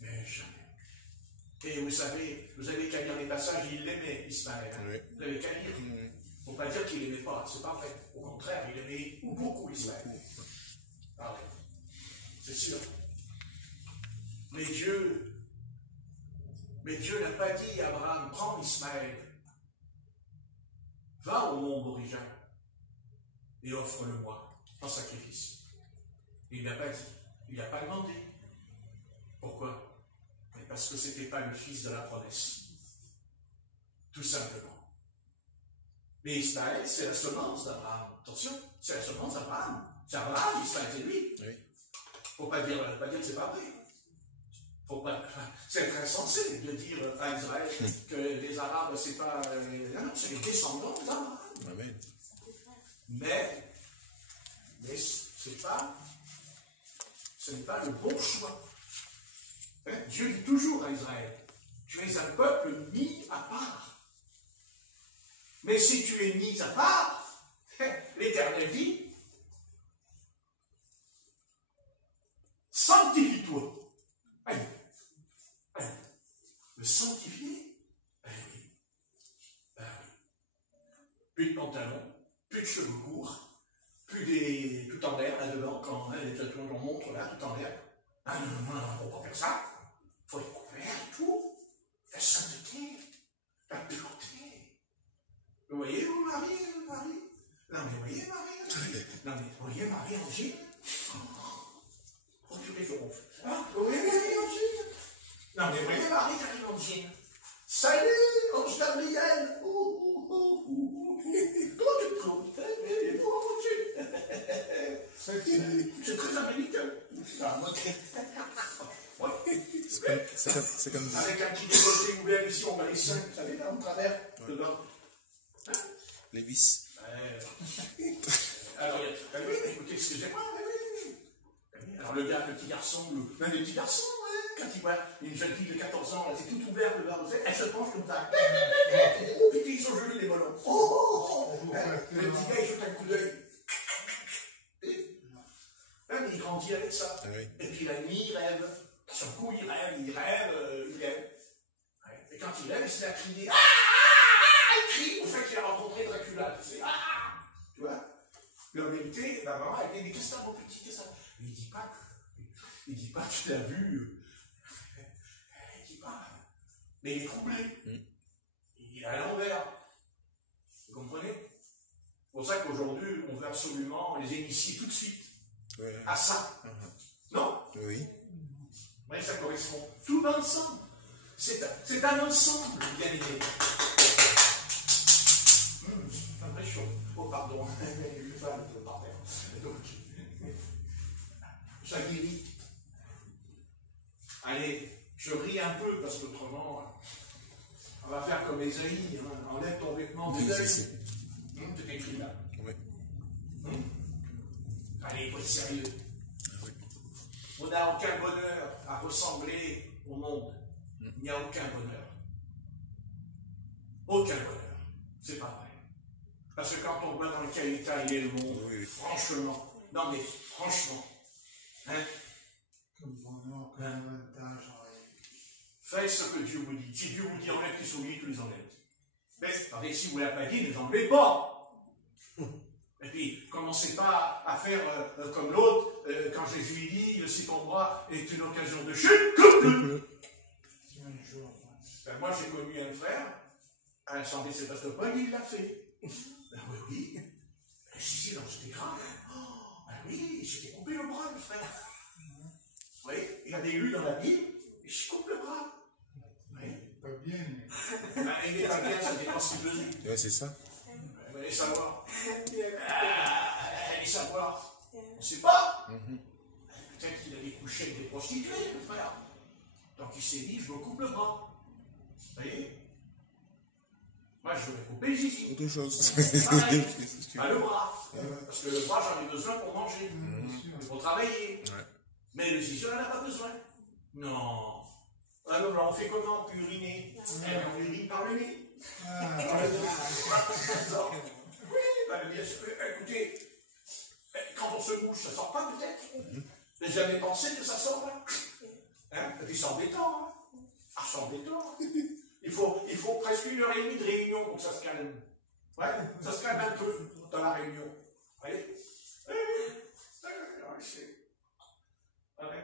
Mais jamais. Et vous savez, vous avez qu'à lire les passages, il l'aimait, Ismaël. Hein? Oui. Vous avez qu'à lire. Il ne faut pas dire qu'il n'aimait pas, c'est pas vrai. Au contraire, il aimait beaucoup Ismaël. Ah oui, c'est sûr. Mais Dieu n'a pas dit à Abraham, prends Ismaël, va au mont Moriah et offre-le-moi en sacrifice. Il n'a pas dit, il n'a pas demandé. Pourquoi? Parce que ce n'était pas le fils de la promesse. Tout simplement. Mais Ismaël, c'est la semence d'Abraham. Attention, c'est la semence d'Abraham. C'est Abraham, Ismaël, c'est lui. Il ne faut pas dire que c'est pas vrai. C'est être insensé de dire à Israël que les Arabes, c'est pas... non, c'est les descendants d'Abraham. Mais ce n'est pas le bon choix. Dieu dit toujours à Israël, tu es un peuple mis à part. Mais si tu es mis à part, l'Éternel dit, sanctifie-toi. Me sanctifier? Oui. Plus de pantalon, plus de cheveux courts, tout en l'air là-devant, quand on montre là, tout en l'air. Ah non, on ne peut pas faire ça. Il faut être couvert, tout. La sainteté, la pureté. Vous voyez, vous, Marie? Non, mais voyez Marie, non, mais voyez Marie en jean. Oh, tu les ronfles. Hein? Vous voyez Marie en jean? Non, mais voyez Marie qui arrive en jean. Salut, Ange Gabriel. Comment tu te trouves? C'est très américain. Ah, moi, ouais. C'est comme ça. Avec un petit décolleté ouvert ici, on va les seins, vous savez, là, en travers, dedans. Hein? Les vis. Alors, oui, écoutez, excusez-moi, oui. Alors, le petit garçon, même les petits garçons, ouais, quand il voit une jeune fille de 14 ans, c'est tout ouvert, elle se penche comme ça. Puis ils sont jolis, les ballons. Le petit gars, il jette un coup d'œil. Mais il grandit avec ça. Ah oui. Et puis la nuit, il rêve. Sur le coup, il rêve. Ouais. Et quand il rêve, il se met à crier. Il crie au fait qu'il a rencontré Dracula. Tu sais, tu vois? Mais en vérité, la maman, elle dit, mais qu'est-ce que t'as, mon petit, qu'est-ce que t'as? Il dit pas que tu l'as vu. Il dit pas. Mais il est troublé. Il est à l'envers. Vous comprenez? C'est pour ça qu'aujourd'hui, on veut absolument les initier tout de suite à ça. Non? Oui. Oui, ça correspond. Tout va ensemble. C'est un ensemble, bien aimé. C'est un vrai chaud. Oh, pardon. Je vais pas le par terre. Donc, ça guérit. Allez, je ris un peu parce qu'autrement, on va faire comme Ésaïe. Enlève ton vêtement de deuil. C'est écrit là. Oui. Allez, il faut être sérieux. On n'a aucun bonheur à ressembler au monde. Il n'y a aucun bonheur. Aucun bonheur. C'est pas vrai. Parce que quand on voit dans quel état il est le monde, franchement, non mais franchement, hein, Comme bonheur, comme avantage en rien. faites ce que Dieu vous dit. Si Dieu vous dit enlève tes souliers, tu les enlèves. Mais si vous ne l'avez pas dit, ne les enlevez pas. Et puis, commencez pas à faire comme l'autre, quand Jésus lui dit, le si ton bras est une occasion de chute, coupe-le. Ben, moi, j'ai connu un frère, à l'Assemblée de Sébastopol, il l'a fait. Ben oui. Ben, si, non, c'était grave. Ben oui, il s'était coupé le bras, le frère. Oui, il avait lu dans la Bible, il se coupe le bras. Oui. Pas bien, mais... Ben, il n'est pas bien, ça dépend ce qu'il faisait. Ouais, c'est ça. Allez savoir. Allez savoir. On ne sait pas. Peut-être qu'il avait couché avec des prostituées, le frère. Donc il s'est dit, je me coupe le bras. Vous voyez? Moi, je vais couper le zizi. Autre chose. Pas le bras. Parce que le bras, j'en ai besoin pour manger. Pour travailler. Mais le zizi, on n'en a pas besoin. Non. Ah non, là, on fait comment? On peut uriner. On urine par le nez. Oui, bien sûr. Écoutez, quand on se bouge, ça sort pas peut-être. Vous n'avez jamais pensé que ça sort là? Hein? Et puis c'est embêtant. Hein? Ah, c'est embêtant. Il faut presque 1h30 de réunion pour que ça se calme. Ouais, ça se calme un peu dans la réunion. Vous voyez?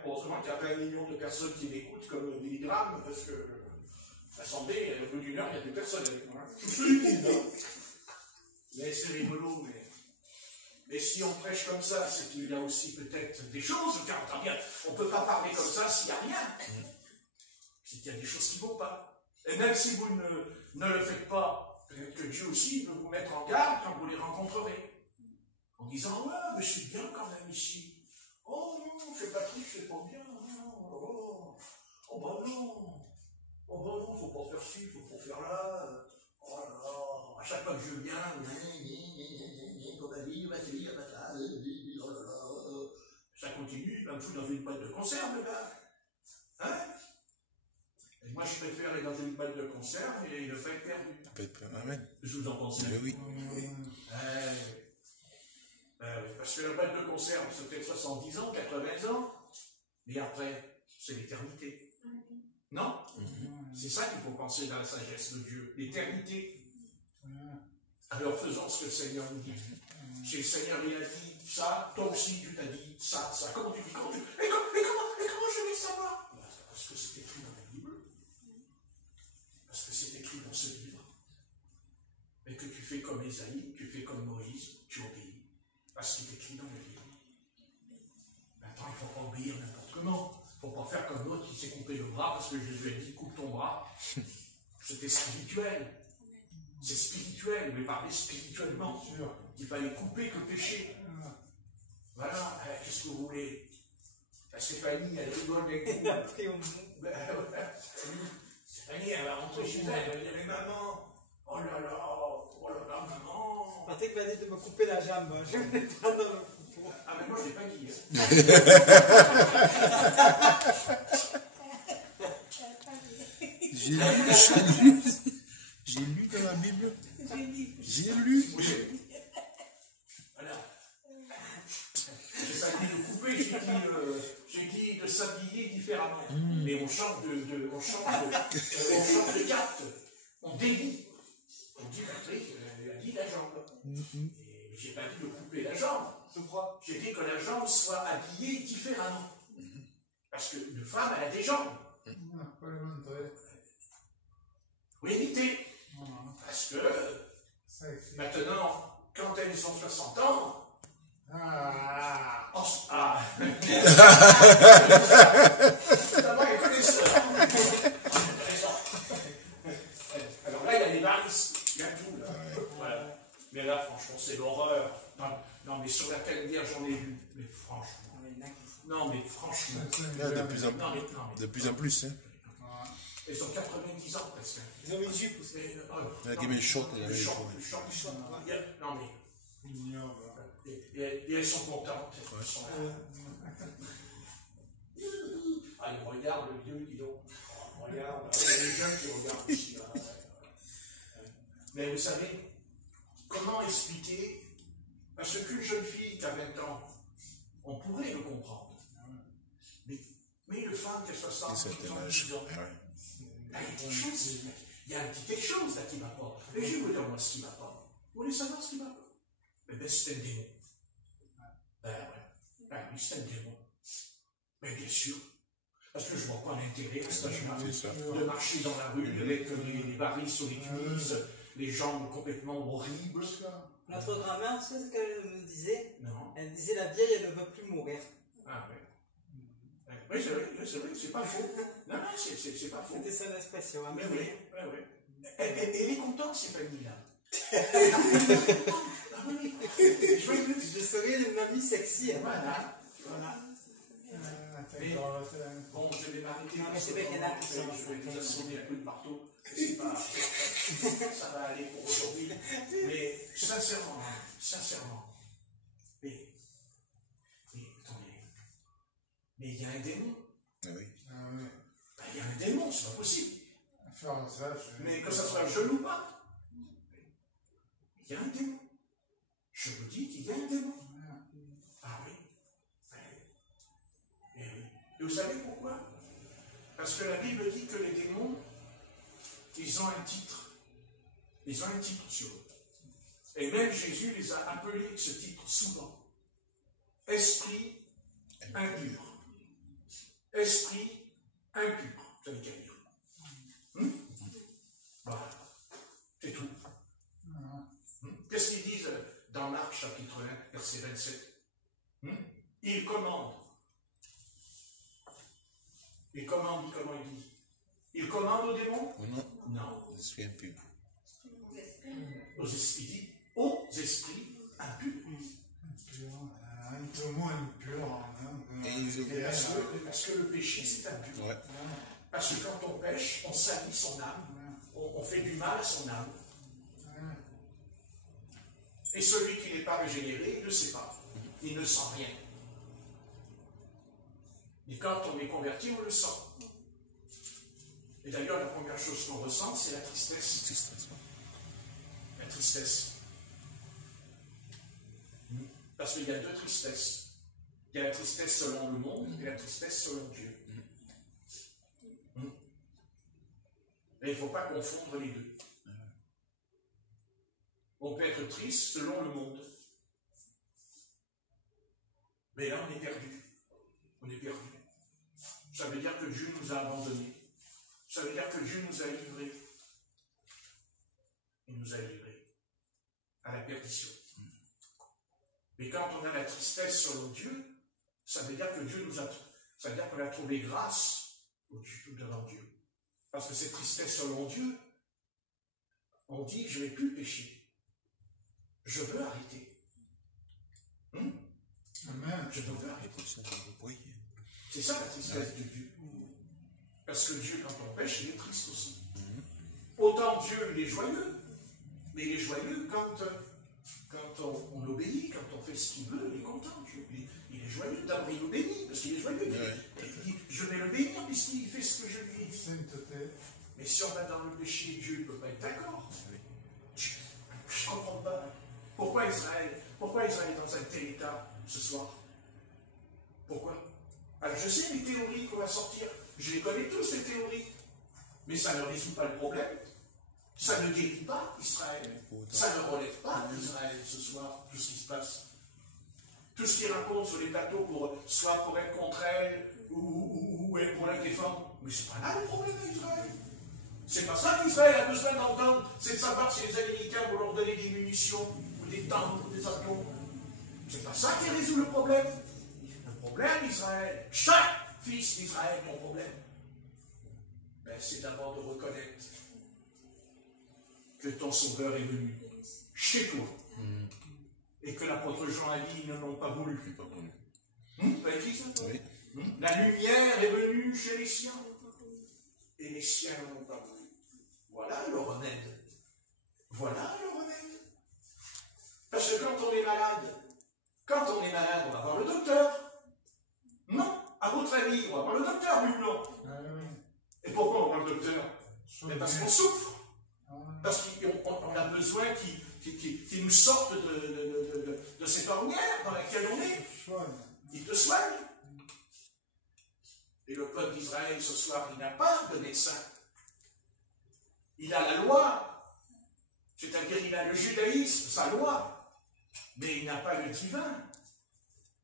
Heureusement qu'il y a plein de millions de personnes qui m'écoutent comme Billy Graham, parce que l'Assemblée, au bout d'une heure, il n'y a plus personne avec moi. Mais c'est rigolo, mais si on prêche comme ça, c'est qu'il y a aussi peut-être des choses, car on ne peut pas parler comme ça s'il n'y a rien. C'est qu'il y a des choses qui ne vont pas. Et même si vous ne le faites pas, peut-être que Dieu aussi peut vous mettre en garde quand vous les rencontrerez. En disant, ouais, mais je suis bien quand même ici. Oh non, c'est pas triste, c'est pas bien. Oh bah non. Oh bah non, faut pas faire ci, faut pas faire là. Oh là là, à chaque fois que je viens, ça continue, il va me foutre dans une boîte de conserve, le gars. Hein? Et moi, je préfère aller dans une boîte de conserve et ne pas être perdu. Amen. Je vous en pensez? Oui. Parce que la boîte de conserve, c'est peut-être 70 ans, 80 ans, mais après, c'est l'éternité. Non? C'est ça qu'il faut penser dans la sagesse de Dieu, l'éternité. Alors faisons ce que le Seigneur nous dit. Si le Seigneur il a dit ça, toi aussi tu t'as dit ça. Comment tu dis? Et comment je vais savoir? Parce que c'est écrit dans la Bible. Parce que c'est écrit dans ce livre. Et que tu fais comme Ésaïe, tu fais comme Moïse, tu bras parce que Jésus a dit coupe ton bras. C'était spirituel. C'est spirituel, mais parler spirituellement. Il fallait couper le péché. Voilà, qu'est-ce que vous voulez? La Stéphanie, elle rigole avec vous. Elle a pris au mot. Stéphanie, elle va rentrer chez elle, elle va dire, mais maman, oh là là, maman. Patrick m'a dit de me couper la jambe. Je vais le prendre dans le coupeau. Ah, mais moi, je ne l'ai pas dit. J'ai lu dans la Bible. J'ai lu. Voilà. J'ai pas dit de couper, j'ai dit de s'habiller différemment. Mais on change de carte. On dédie. On dit Patrick, elle a dit la jambe. Et j'ai pas dit de couper la jambe. Je crois. J'ai dit que la jambe soit habillée différemment. Parce qu'une femme, elle a des jambes. Oui, éviter. Parce que maintenant, quand elles ont 60 ans, d'abord, il y a que les sœurs. Alors là, il y a les varices, il y a tout là. Voilà. Mais là, franchement, c'est l'horreur. Non, mais sur la calvaire, j'en ai vu. Mais franchement. Non, mais franchement. Là, de plus en plus. Hein. Ils ont 90 ans presque. Ils ont une jupe aussi. La game est short. Le short. Non, mais. Et elles sont contentes. Elles sont là. Ah, ils regardent le vieux, dis donc. Regarde. Il y a les jeunes qui regardent aussi. Là. Mais vous savez, comment expliquer? Parce qu'une jeune fille qui a 20 ans, on pourrait le comprendre. Mais une femme qui a 60 ans, il y a un petit quelque chose là qui ne va pas. Mais je vais vous dire moi ce qui ne va pas. Vous voulez savoir ce qui ne va pas? Ben c'est un démon. Oui, c'est un démon. Mais bien sûr. Parce que je ne vois pas l'intérêt à cet âge-là de marcher dans la rue avec les varices sur les cuisses, les jambes complètement horribles. Notre grand-mère, tu sais ce qu'elle nous disait? Non. Elle disait la vieille, elle ne veut plus mourir. Ah oui. Oui, c'est vrai, c'est pas faux. Non, c'est pas faux. C'était son expression. Mais oui. Elle est contente, ces familles-là. Je serais une mamie sexy. Voilà. Mais, bon, je vais m'arrêter. Non, mais c'est vrai qu'il y en a qui sont. Je vais vous assommer un peu de marteau. Ça va aller pour aujourd'hui. Mais sincèrement. Mais attendez. Mais il y a un démon. Oui. Il y a un démon, c'est pas possible. Mais que ça soit jeune ou pas. Il y a un démon. Je vous dis qu'il y a un démon. Ah oui. Et vous savez pourquoi? Parce que la Bible dit que les démons, ils ont un titre. Ils ont un titre sur eux. Et même Jésus les a appelés avec ce titre souvent. Esprit impur. Esprit impur. Ça veut dire. Voilà. C'est tout. Qu'est-ce qu'ils disent dans Marc chapitre 1, verset 27? Il commande. Comment il dit? Il commande aux démons? Non. Je suis impur. Il dit aux esprits impurs. Un peu moins pur. Parce que le péché, c'est impur. Ouais. Parce que quand on pêche, on salit son âme. On fait du mal à son âme. Et celui qui n'est pas régénéré, il ne sait pas. Il ne sent rien. Et quand on est converti, on le sent. Et d'ailleurs, la première chose qu'on ressent, c'est la tristesse. La tristesse. Parce qu'il y a deux tristesses. Il y a la tristesse selon le monde et la tristesse selon Dieu. Mais il ne faut pas confondre les deux. On peut être triste selon le monde. Mais là, on est perdu. On est perdu. Ça veut dire que Dieu nous a abandonnés. Ça veut dire que Dieu nous a livrés. Il nous a livrés à la perdition. Mais quand on a la tristesse selon Dieu, ça veut dire que Dieu nous a... Ça veut dire qu'on a trouvé grâce au-dessus devant Dieu. Parce que cette tristesse selon Dieu, on dit, je ne vais plus pécher. Je veux arrêter. Amen. Je veux arrêter. Et pour ça, je veux prier. C'est ça la tristesse de Dieu. Parce que Dieu, quand on pêche, il est triste aussi. Autant Dieu, il est joyeux. Mais il est joyeux quand on obéit, quand on fait ce qu'il veut, il est content. Dieu. Il est joyeux. D'abord, il nous bénit, parce qu'il est joyeux. Il dit, je vais le bénir puisqu'il fait ce que je lui ai dit. Mais si on va dans le péché, Dieu ne peut pas être d'accord. Je ne comprends pas. Pourquoi Israël est dans un tel état ce soir? Pourquoi? Alors je sais les théories qu'on va sortir, je les connais tous ces théories, mais ça ne résout pas le problème, ça ne guérit pas Israël, ça ne relève pas Israël ce soir, tout ce qui se passe. Tout ce qu'ils racontent sur les plateaux, soit pour être contre elle, ou pour la défendre, mais c'est pas là le problème d'Israël. C'est pas ça qu'Israël a besoin d'entendre, c'est de savoir si les Américains vont leur donner des munitions, ou des tanks, ou des avions. C'est pas ça qui résout le problème. Le problème d'Israël, chaque fils d'Israël, ton problème, ben, c'est d'abord de reconnaître que ton sauveur est venu chez toi. Et que l'apôtre Jean a dit, ils n'en ont pas voulu. Vous avez écrit ça? Oui. La lumière est venue chez les siens. Et les siens n'en ont pas voulu. Voilà le remède. Voilà le remède. Parce que quand on est malade, on va voir le docteur. Non. À votre avis, on va voir le docteur, oui ou non? Et pourquoi on va voir le docteur? Mais parce qu'on souffre. Parce qu'on a besoin qu'il nous sorte de cette ornière dans laquelle on est. Il te soigne. Et le peuple d'Israël, ce soir, il n'a pas de médecin. Il a la loi. C'est-à-dire, il a le judaïsme, sa loi. Mais il n'a pas le divin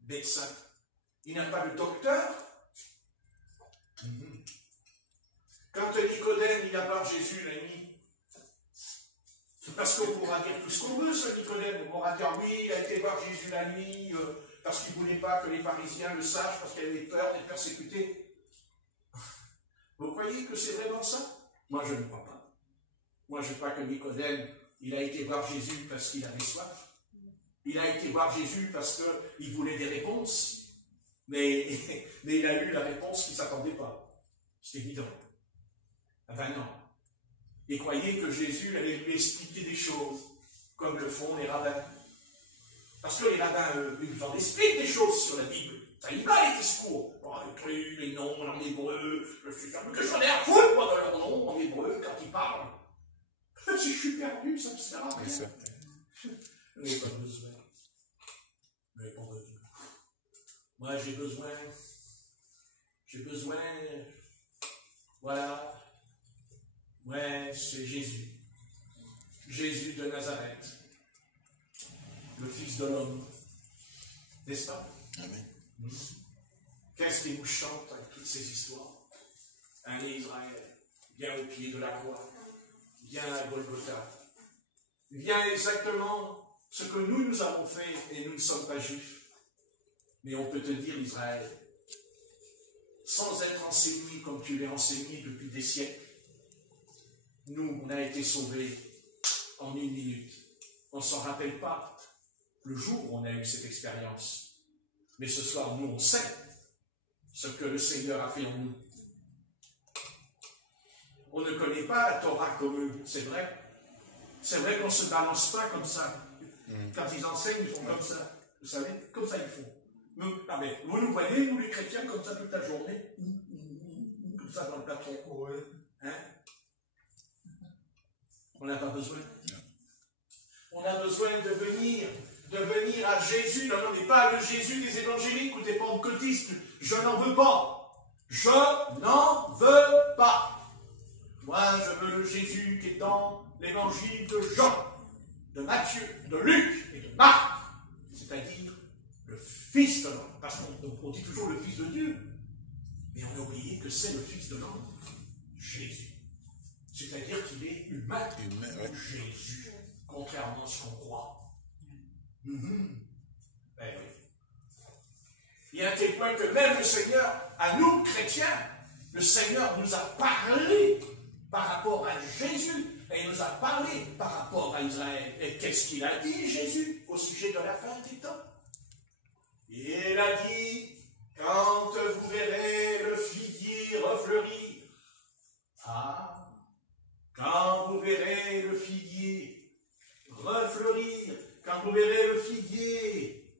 médecin. Il n'a pas le docteur. Quand Nicodème, il a voir Jésus la nuit, parce qu'on pourra dire tout ce qu'on veut, ce Nicodème. On pourra dire, oui, il a été voir Jésus la nuit, parce qu'il ne voulait pas que les pharisiens le sachent, parce qu'il avait peur d'être persécuté. Vous croyez que c'est vraiment ça? Moi, je ne crois pas. Moi, je crois que Nicodème, il a été voir Jésus parce qu'il avait soif. Il a été voir Jésus parce qu'il voulait des réponses. Mais il a eu la réponse qu'il ne s'attendait pas. C'est évident. Enfin non. Et croyez que Jésus allait lui expliquer des choses, comme le font les rabbins. Parce que les rabbins, eux, ils en expliquent des choses sur la Bible. Ça y va, les discours. Oh, les trucs, les noms en hébreu, je suis fermé, que j'en ai à foutre, moi, de leur nom en hébreu, quand ils parlent. Si je suis perdu, ça me sert à rien. Je n'ai pas besoin. Mais pour Dieu. Moi, j'ai besoin, voilà. Ouais, c'est Jésus. Jésus de Nazareth. Le Fils de l'homme. N'est-ce pas? Amen. Qu'est-ce qu'il nous chante avec toutes ces histoires? Allez, Israël, viens au pied de la croix. Viens à Golgotha. Viens exactement ce que nous avons fait, et nous ne sommes pas juifs. Mais on peut te dire, Israël, sans être enseigné comme tu l'es enseigné depuis des siècles, nous, on a été sauvés en une minute. On ne s'en rappelle pas le jour où on a eu cette expérience. Mais ce soir, nous, on sait ce que le Seigneur a fait en nous. On ne connaît pas la Torah comme eux, c'est vrai. C'est vrai qu'on ne se balance pas comme ça. Quand ils enseignent, ils font comme ça. Vous savez, comme ça ils font. Vous nous voyez, nous les chrétiens, comme ça toute la journée. Comme ça dans le plafond. Hein? On n'a pas besoin. On a besoin de venir à Jésus. Non, mais pas le Jésus des évangéliques ou des pentecôtistes. Je n'en veux pas. Je n'en veux pas. Moi, je veux le Jésus qui est dans l'évangile de Jean, de Matthieu, de Luc et de Marc. C'est-à-dire le Fils de l'homme. Parce qu'on dit toujours le Fils de Dieu. Mais on a oublié que c'est le Fils de l'homme. Jésus. C'est-à-dire qu'il est humain. Jésus. Contrairement à ce qu'on croit. Ben oui. Il y a un tel point que même le Seigneur, à nous, chrétiens, Le Seigneur nous a parlé par rapport à Jésus et il nous a parlé par rapport à Israël. Et qu'est-ce qu'il a dit, Jésus, au sujet de la fin des temps? Il a dit, quand vous verrez le figuier refleurir, ah, quand vous verrez le figuier refleurir, quand vous verrez le figuier,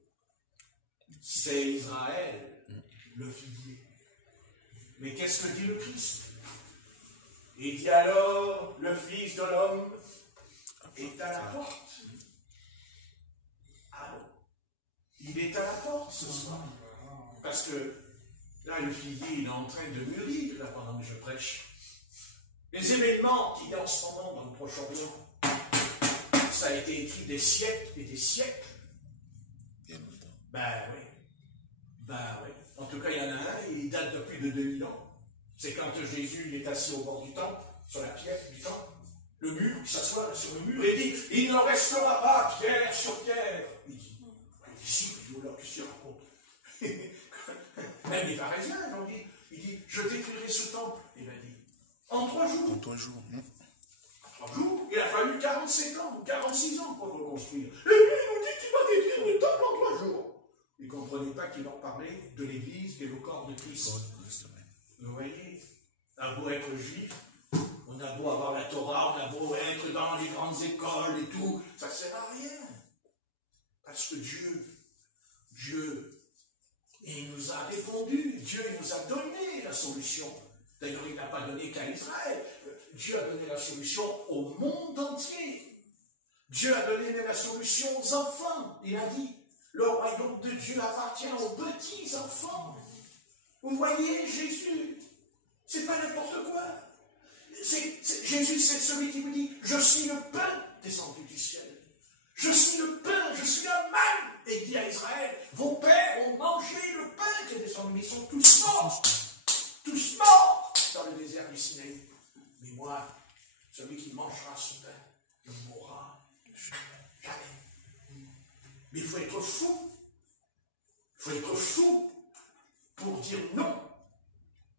c'est Israël, le figuier. Mais qu'est-ce que dit le Christ? Il dit alors, le Fils de l'homme est à la porte. Alors, il est à la porte ce soir. Parce que là, le figuier, il est en train de mûrir, là, pendant que je prêche. Les événements qu'il y a en ce moment dans le Proche-Orient, ça a été écrit des siècles et des siècles. Ben oui. Ben oui. En tout cas, il y en a un, il date de plus de 2000 ans. C'est quand Jésus il est assis au bord du temple, sur la pierre du temple, le mur, il s'assoit sur le mur et dit, il n'en restera pas pierre sur pierre. Il dit, les disciples, ils disent, qu'est-ce qu'il raconte? Même les pharisiens, il dit, je détruirai ce temple. Il a dit, en 3 jours. En 3 jours. En 3 jours, il a fallu 47 ans, 46 ans pour le reconstruire. Et lui, il nous dit qu'il va détruire le temple en 3 jours. Ils ne comprenaient pas qu'il leur parlait de l'Église et le corps de Christ. Vous voyez, on a beau être juif, on a beau avoir la Torah, on a beau être dans les grandes écoles et tout, ça ne sert à rien. Parce que Dieu, il nous a répondu, Dieu il nous a donné la solution. D'ailleurs, il n'a pas donné qu'à Israël. Dieu a donné la solution au monde entier. Dieu a donné la solution aux enfants. Il a dit, le royaume de Dieu appartient aux petits enfants. Vous voyez, Jésus, c'est pas n'importe quoi. Jésus, c'est celui qui vous dit, je suis le pain descendu du ciel. Je suis le pain, je suis le manne. Et il dit à Israël, vos pères ont mangé le pain qui est descendu, mais ils sont tous morts dans le désert du Sinaï. Mais moi, celui qui mangera ce pain ne mourra jamais. Mais il faut être fou. Il faut être fou pour dire non.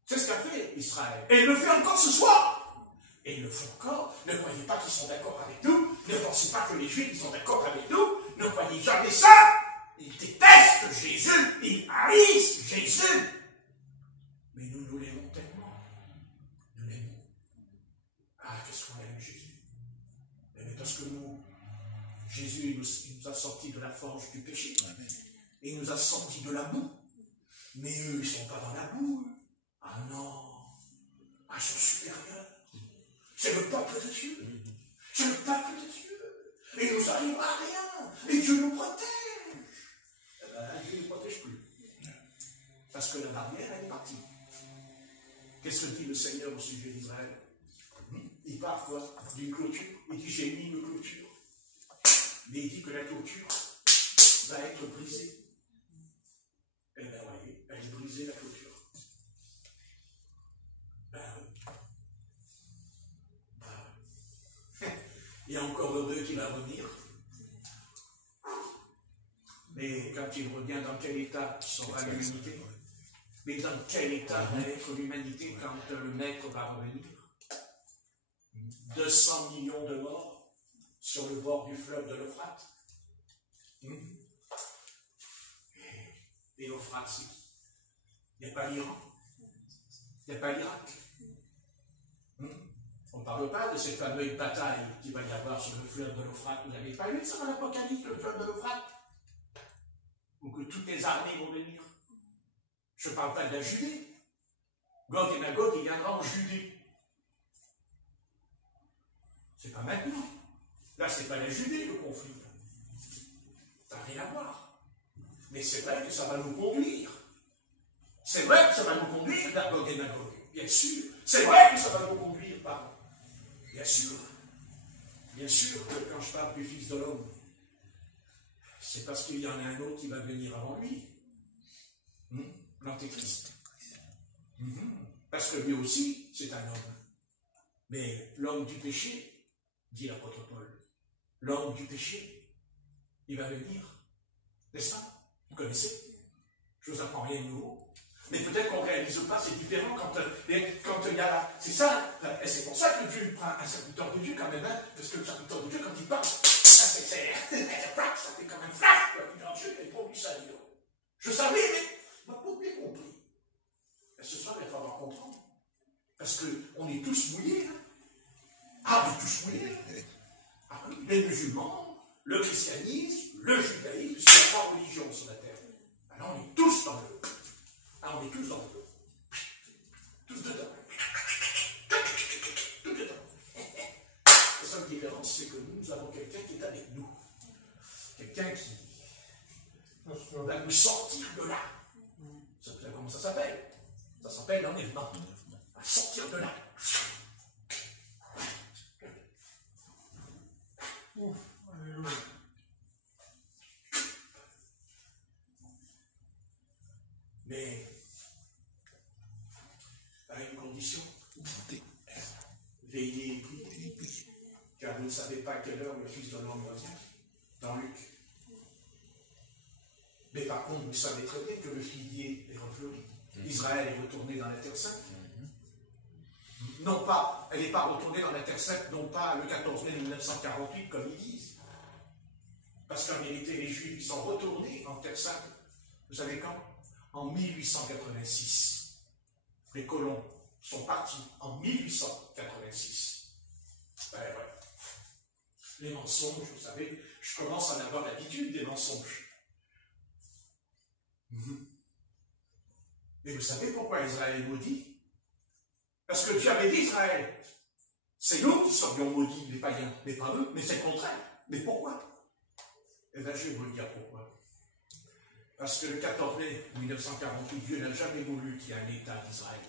C'est ce qu'a fait Israël. Et il le fait encore ce soir. Et ils le font encore. Ne croyez pas qu'ils sont d'accord avec nous. Ne pensez pas que les Juifs sont d'accord avec nous. Ne croyez jamais ça. Ils détestent Jésus. Ils haïssent Jésus. Mais nous l'aimons tellement. Nous l'aimons. Ah, qu'est-ce qu'on aime Jésus. Mais parce que nous, Jésus, il nous a sortis de la forge du péché. Amen. Et il nous a sortis de la boue. Mais eux, ils ne sont pas dans la boue. Ah non. Ah, ils sont supérieurs. C'est le peuple de Dieu. C'est le peuple de Dieu. Et il ne nous arrivera à rien. Et Dieu nous protège. Eh bien, Dieu ne nous protège plus. Parce que la barrière, elle est partie. Qu'est-ce que dit le Seigneur au sujet d'Israël? Il parle quoi? D'une clôture. Il dit, j'ai mis une clôture. Mais il dit que la clôture va être brisée. Eh bien, voyez, elle est brisée, la clôture. Ben oui. Ben oui. Il y a encore heureux qui va revenir. Mais quand il revient, dans quel état sera l'humanité? Mais dans quel état va être l'humanité quand le Maître va revenir? 200 millions de morts sur le bord du fleuve de l'Euphrate. Et l'Euphrate, c'est qui? Il n'y a pas l'Iran. Il n'y a pas l'Irak. On ne parle pas de cette fameuse bataille qu'il va y avoir sur le fleuve de l'Euphrate. Vous n'avez pas lu ça dans l'Apocalypse, le fleuve de l'Euphrate? Ou que toutes les armées vont venir. Je ne parle pas de la Judée. Gog et Magog, il viendra en Judée. C'est pas maintenant. Là, c'est pas la Judée, le conflit. Ça n'a rien à voir. Mais c'est vrai que ça va nous conduire. C'est vrai que ça va nous conduire vers Gog et Magog. Bien sûr. C'est vrai que ça va nous conduire par... Bien sûr. Bien sûr que quand je parle du Fils de l'homme, c'est parce qu'il y en a un autre qui va venir avant lui. L'Antéchrist. Parce que lui aussi, c'est un homme. Mais l'homme du péché, dit l'apôtre Paul, l'homme du péché, il va venir. N'est-ce pas? Vous connaissez? Je ne vous apprends rien de nouveau. Mais peut-être qu'on ne réalise pas, c'est différent quand il y a la... C'est ça, et c'est pour ça que Dieu prend un serviteur de Dieu quand même, hein, parce que le serviteur de Dieu, quand il parle, ça fait quand même flash, Dieu n'est pas obligé à dire. Je savais, mais je n'ai pas bien compris. Et ce soir, il va falloir comprendre. Parce qu'on est tous mouillés. Hein. Ah, on est tous mouillés. Ah, oui, les musulmans, le christianisme, le judaïsme, c'est pas religion sur la terre. Alors on est tous dans le... Ah, on est tous dans le dos. Tous dedans. Tous dedans. La seule différence, c'est que nous avons quelqu'un qui est avec nous. Quelqu'un qui va nous sortir de là. Vous savez comment ça s'appelle? Ça s'appelle l'enlèvement. À sortir de là. Ouf, alléluia. Mais à une condition, veillez et priez, car vous ne savez pas à quelle heure le Fils de l'homme revient, dans Luc. Mais par contre, vous savez très bien que le figuier est refleuri. Israël est retourné dans la Terre Sainte. Non pas, elle n'est pas retournée dans la Terre Sainte, non pas le 14 mai 1948, comme ils disent. Parce qu'en vérité, les Juifs sont retournés en Terre Sainte. Vous savez quand? En 1886. Les colons sont partis en 1886. Ouais. Les mensonges, vous savez, je commence à en avoir l'habitude des mensonges. Mais vous savez pourquoi Israël est maudit? Parce que Dieu avait dit Israël. C'est nous qui serions maudits, les païens, mais pas eux, mais c'est le contraire. Mais pourquoi? Eh bien, je vais vous le dire pourquoi. Parce que le 14 mai 1948, Dieu n'a jamais voulu qu'il y ait un État d'Israël.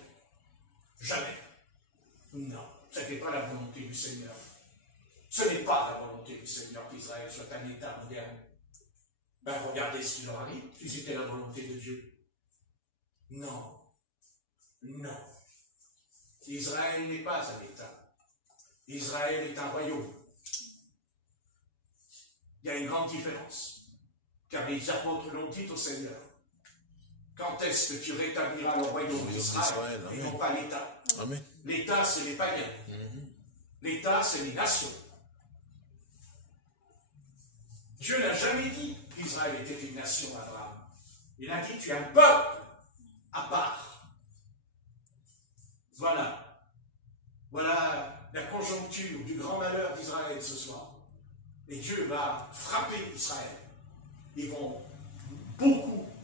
Jamais. Non, ce n'était pas la volonté du Seigneur. Ce n'est pas la volonté du Seigneur qu'Israël soit un État moderne. Ben, regardez ce qui leur arrive, si c'était la volonté de Dieu. Non. Israël n'est pas un État. Israël est un royaume. Il y a une grande différence. Car les apôtres l'ont dit au Seigneur. Quand est-ce que tu rétabliras le royaume d'Israël et non pas l'État? L'État, c'est les païens. L'État, c'est les nations. Dieu n'a jamais dit qu'Israël était une nation, Abraham. Il a dit, tu es un peuple à part. Voilà la conjoncture du grand malheur d'Israël ce soir. Et Dieu va frapper Israël.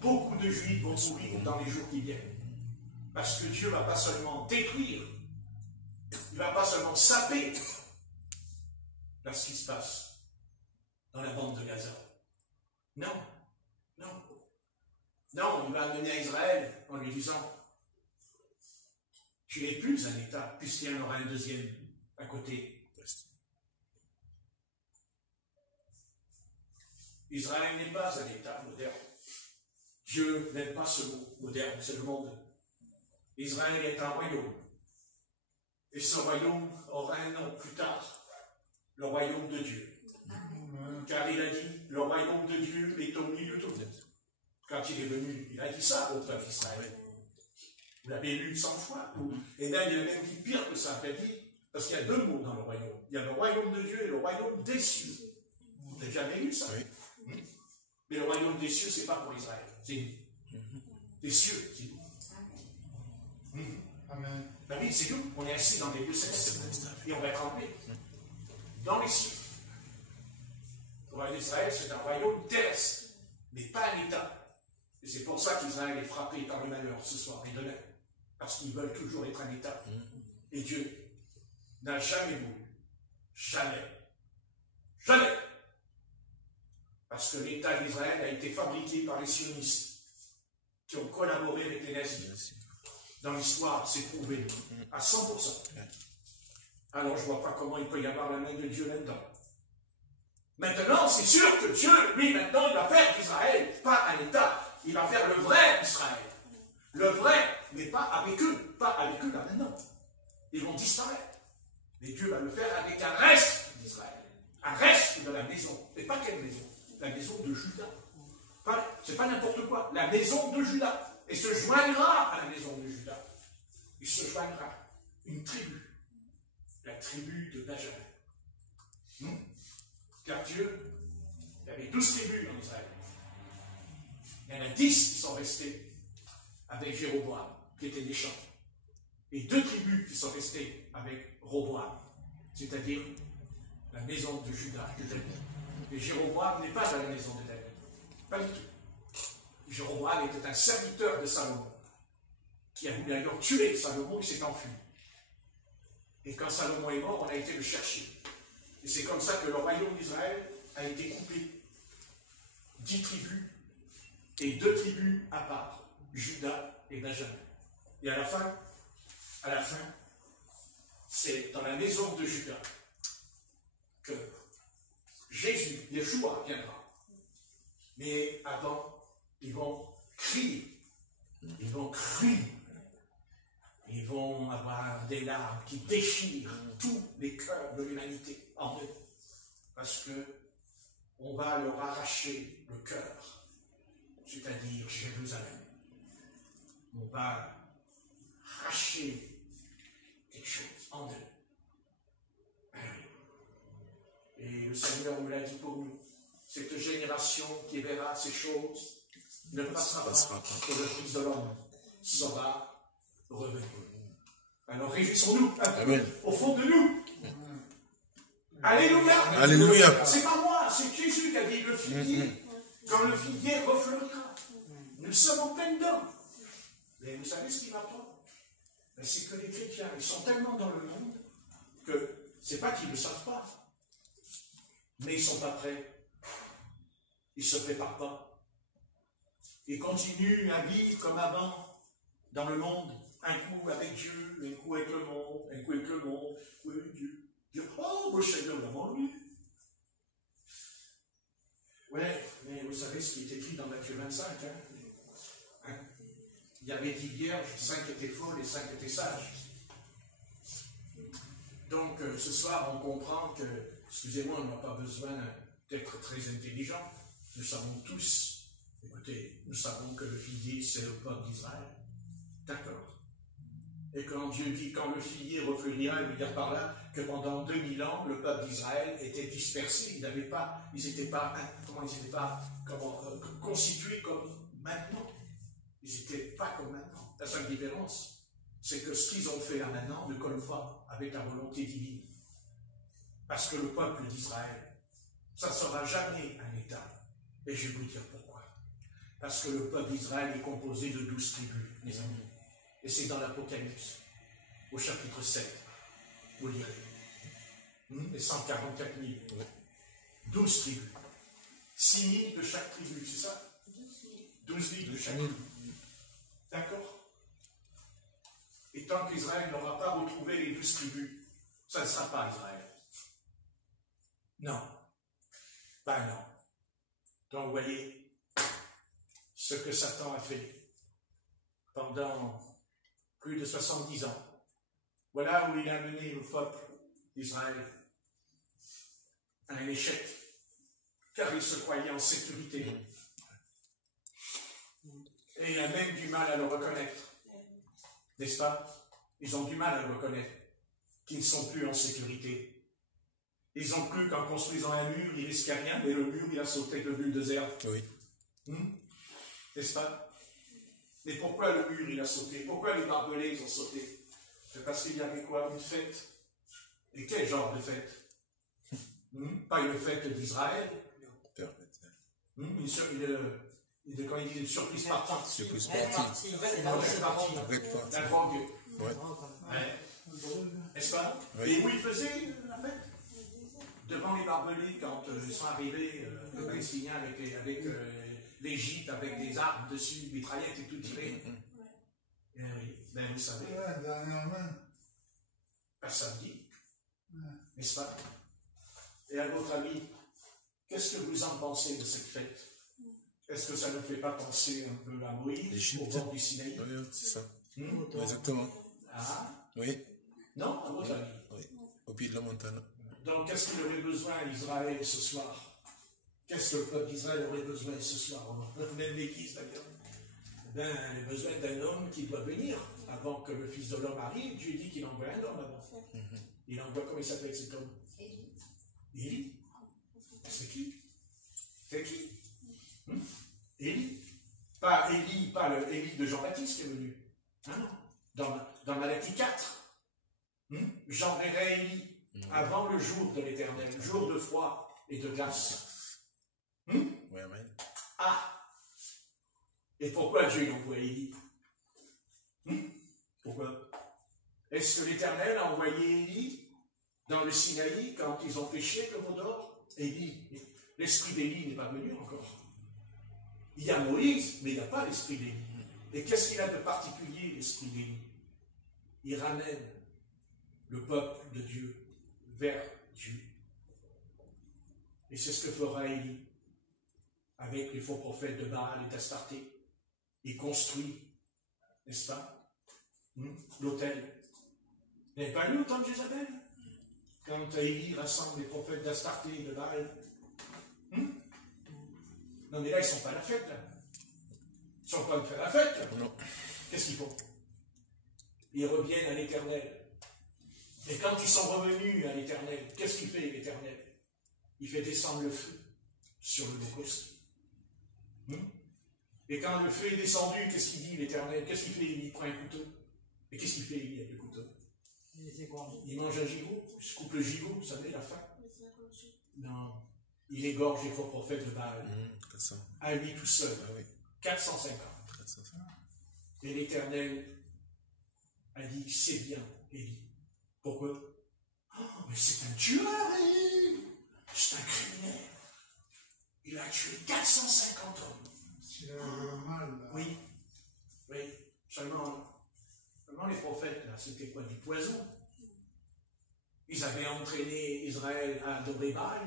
Beaucoup de Juifs vont mourir dans les jours qui viennent. Parce que Dieu ne va pas seulement détruire, il ne va pas seulement saper ce qui se passe dans la bande de Gaza. Non, il va amener à Israël en lui disant, tu n'es plus un État, puisqu'il y en aura un deuxième à côté. Israël n'est pas un État moderne. Dieu n'aime pas ce mot moderne, c'est le monde. Israël est un royaume. Et ce royaume aura un nom plus tard, le royaume de Dieu. Car il a dit, le royaume de Dieu est au milieu de vous. Quand il est venu, il a dit ça au peuple d'Israël. Vous l'avez lu 100 fois. Et là, il a même dit pire que ça. Il a dit, parce qu'il y a deux mots dans le royaume. Il y a le royaume de Dieu et le royaume des cieux. Vous n'avez jamais lu ça? Oui. Mais le royaume des cieux, ce n'est pas pour Israël. C'est nous. Les cieux, c'est nous. Amen. Ben oui, c'est nous. On est assis dans les lieux célestes. Et on va être en paix. Dans les cieux. Le royaume d'Israël, c'est un royaume terrestre, mais pas un État. Et c'est pour ça qu'Israël est frappé par le malheur ce soir et demain. Parce qu'ils veulent toujours être un État. Et Dieu n'a jamais voulu. Jamais. Parce que l'État d'Israël a été fabriqué par les sionistes qui ont collaboré avec les nazis. Dans l'histoire, c'est prouvé à 100%. Alors je ne vois pas comment il peut y avoir la main de Dieu là-dedans. Maintenant, c'est sûr que Dieu, lui, maintenant, il va faire d'Israël pas un État. Il va faire le vrai Israël. Le vrai, mais pas avec eux. Pas avec eux là maintenant. Ils vont disparaître. Mais Dieu va le faire avec un reste d'Israël. Un reste de la maison. Et pas quelle maison? La maison de Juda. C'est pas n'importe quoi. La maison de Juda. et se joindra à la maison de Judas. Il se joindra une tribu, la tribu de Benjamin. Car Dieu, il y avait 12 tribus en Israël. Il y en a 10 qui sont restés avec Jéroboam, qui était des champs. Et 2 tribus qui sont restées avec Roboam, c'est-à-dire la maison de Judas, de David. Et Jéroboam n'est pas dans la maison de David. Pas du tout. Jéroboam était un serviteur de Salomon, qui a voulu alors tuer Salomon, il s'est enfui. Et quand Salomon est mort, on a été le chercher. Et c'est comme ça que le royaume d'Israël a été coupé. 10 tribus et 2 tribus à part, Judas et Benjamin. Et à la fin, c'est dans la maison de Judas que Jésus, Yeshua, viendra. Mais avant, ils vont crier. Ils vont crier. Ils vont avoir des larmes qui déchirent tous les cœurs de l'humanité en eux. Parce que on va leur arracher le cœur, c'est-à-dire Jérusalem. On va arracher quelque chose en eux. Et le Seigneur nous l'a dit pour nous. Cette génération qui verra ces choses ne passera pas que le Fils de l'homme sera revenu. Alors réjouissons-nous au fond de nous. Alléluia. Alléluia. C'est pas moi, c'est Jésus qui a dit le figuier. Quand le figuier refleurira, nous sommes en pleine dedans. Mais vous savez ce qui va pas? C'est que les chrétiens, ils sont tellement dans le monde que c'est pas qu'ils ne le savent pas, mais ils ne sont pas prêts. Ils ne se préparent pas. Ils continuent à vivre comme avant, dans le monde, un coup avec Dieu, un coup avec le monde, un coup avec le monde, un coup avec Dieu. Dire, oh, le Seigneur devant lui. Ouais, mais vous savez ce qui est écrit dans Matthieu 25, hein? Il y avait 10 vierges, 5 étaient folles et 5 étaient sages. Donc, ce soir, on comprend que, excusez-moi, on n'a pas besoin d'être très intelligent. Nous savons tous, écoutez, nous savons que le figuier, c'est le peuple d'Israël. D'accord. Et quand Dieu dit, quand le figuier refleurira, il veut dire par là que pendant 2000 ans, le peuple d'Israël était dispersé. Ils n'étaient pas constitués comme maintenant. Ils n'étaient pas comme maintenant. La seule différence, c'est que ce qu'ils ont fait là maintenant ne colle pas avec la volonté divine. Parce que le peuple d'Israël, ça ne sera jamais un État. Et je vais vous dire pourquoi. Parce que le peuple d'Israël est composé de 12 tribus, mes amis. Et c'est dans l'Apocalypse, au chapitre 7, vous lirez. Les 144 000. 12 tribus. 6 000 de chaque tribu, c'est ça? 12 000 de chaque tribu. D'accord? Et tant qu'Israël n'aura pas retrouvé les 12 tribus, ça ne sera pas Israël. Non. Ben non. Donc vous voyez ce que Satan a fait pendant plus de 70 ans. Voilà où il a mené le peuple d'Israël à un échec, car il se croyait en sécurité. Et il a même du mal à le reconnaître. N'est-ce pas? Ils ont du mal à le reconnaître, qu'ils ne sont plus en sécurité. Ils ont cru qu'en construisant un mur, il ne risquait rien, mais le mur, il a sauté le bulldozer. Oui. N'est-ce pas? Mais pourquoi le mur, il a sauté? Pourquoi les barbelés, ils ont sauté? C'est parce qu'il y avait quoi? Une fête. Et quel genre de fête? Pas une fête d'Israël. Quand il dit une surprise partie. Surprise partie. La drogue. Ouais. N'est-ce pas? Oui. Et où ils faisaient la fête? Devant les barbelés, quand ils sont arrivés, les Palestiniens avec l'Égypte, avec des armes dessus, mitraillettes et tout tiré. Oui, ben vous savez. Pas samedi. N'est-ce pas? Et à votre avis, qu'est-ce que vous en pensez de cette fête? Est-ce que ça ne fait pas penser un peu à Moïse, au bord du Sinaï? Oui, c'est ça. Exactement. Ah? Oui. Non, à votre avis? Oui. Au pied de la montagne. Donc, qu'est-ce qu'il aurait besoin Israël ce soir? Qu'est-ce que le peuple d'Israël aurait besoin ce soir? Même l'Église d'ailleurs. Ben, elle a besoin d'un homme qui doit venir. Avant que le Fils de l'homme arrive, Dieu dit qu'il envoie un homme avant. Il envoie, comment il s'appelle cet homme? Élie. C'est qui? C'est qui? Élie. Pas Élie, pas le Élie de Jean-Baptiste qui est venu. Ah non. Dans Malachie 4, j'enverrai Élie avant le jour de l'Éternel, jour de froid et de glace. Oui, amen. Ah. Et pourquoi Dieu envoie Élie? Pourquoi? Est-ce que l'Éternel a envoyé Élie dans le Sinaï quand ils ont péché comme d'or? Élie, l'esprit d'Élie n'est pas venu encore. Il y a Moïse, mais il n'y a pas l'esprit d'Élie. Et qu'est-ce qu'il a de particulier, l'esprit d'Élie? Il ramène le peuple de Dieu vers Dieu. Et c'est ce que fera Élie avec les faux prophètes de Baal et d'Astarté. Il construit, n'est-ce pas, l'autel. Vous n'avez pas lu au temps de Jézabel? Quand Élie rassemble les prophètes d'Astarté et de Baal. Non mais là, ils ne sont pas à la fête, là. Ils ne sont pas à faire la fête, là. Non. Qu'est-ce qu'ils font? Ils reviennent à l'Éternel. Et quand ils sont revenus à l'Éternel, qu'est-ce qu'il fait, l'Éternel? Il fait descendre le feu sur l'Holocauste. Et quand le feu est descendu, qu'est-ce qu'il dit, l'Éternel? Qu'est-ce qu'il fait? Il prend un couteau. Et qu'est-ce qu'il fait, Élie, avec le couteau? Il mange un gigot, il se coupe le gigot, vous savez, la faim. Non. Il égorge les faux prophètes de Baal. 400. À lui tout seul. Ah oui. 450. 450. Et l'Éternel a dit, c'est bien, Élie. Pourquoi? Oh, mais c'est un tueur, Élie! C'est un criminel. Il a tué 450 hommes. C'est le mal, là. Oui. Oui. Seulement les prophètes, là, c'était quoi? Du poison. Ils avaient entraîné Israël à adorer Baal.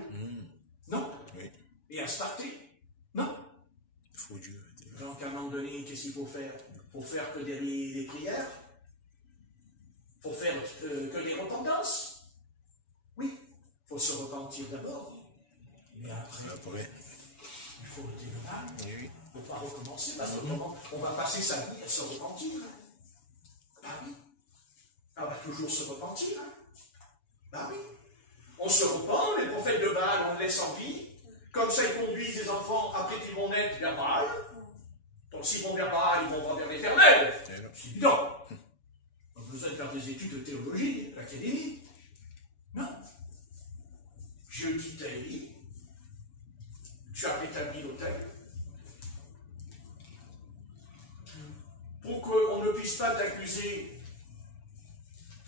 Non. Oui. Et à Astarté. Non. Faux Dieu. Donc, à un moment donné, qu'est-ce qu'il faut faire? Il faut faire que des prières. Il faut faire que des repentances. Oui. Il faut se repentir d'abord. Mais après, il faut le témoignage. Oui, oui. Il ne faut pas recommencer, parce qu'autrement, on va passer sa vie à se repentir. Ah oui. On va toujours se repentir. Ah oui. On se repent, les prophètes de Baal, on les laisse en vie. Comme ça, ils conduisent les enfants après qu'ils vont naître vers Baal. Donc, s'ils vont vers Baal, ils vont pas vers l'Éternel. C'est évident. On a besoin de faire des études de théologie, l'académie. Non. Dieu dit à Élie, tu as rétabli l'autel. Pour qu'on ne puisse pas t'accuser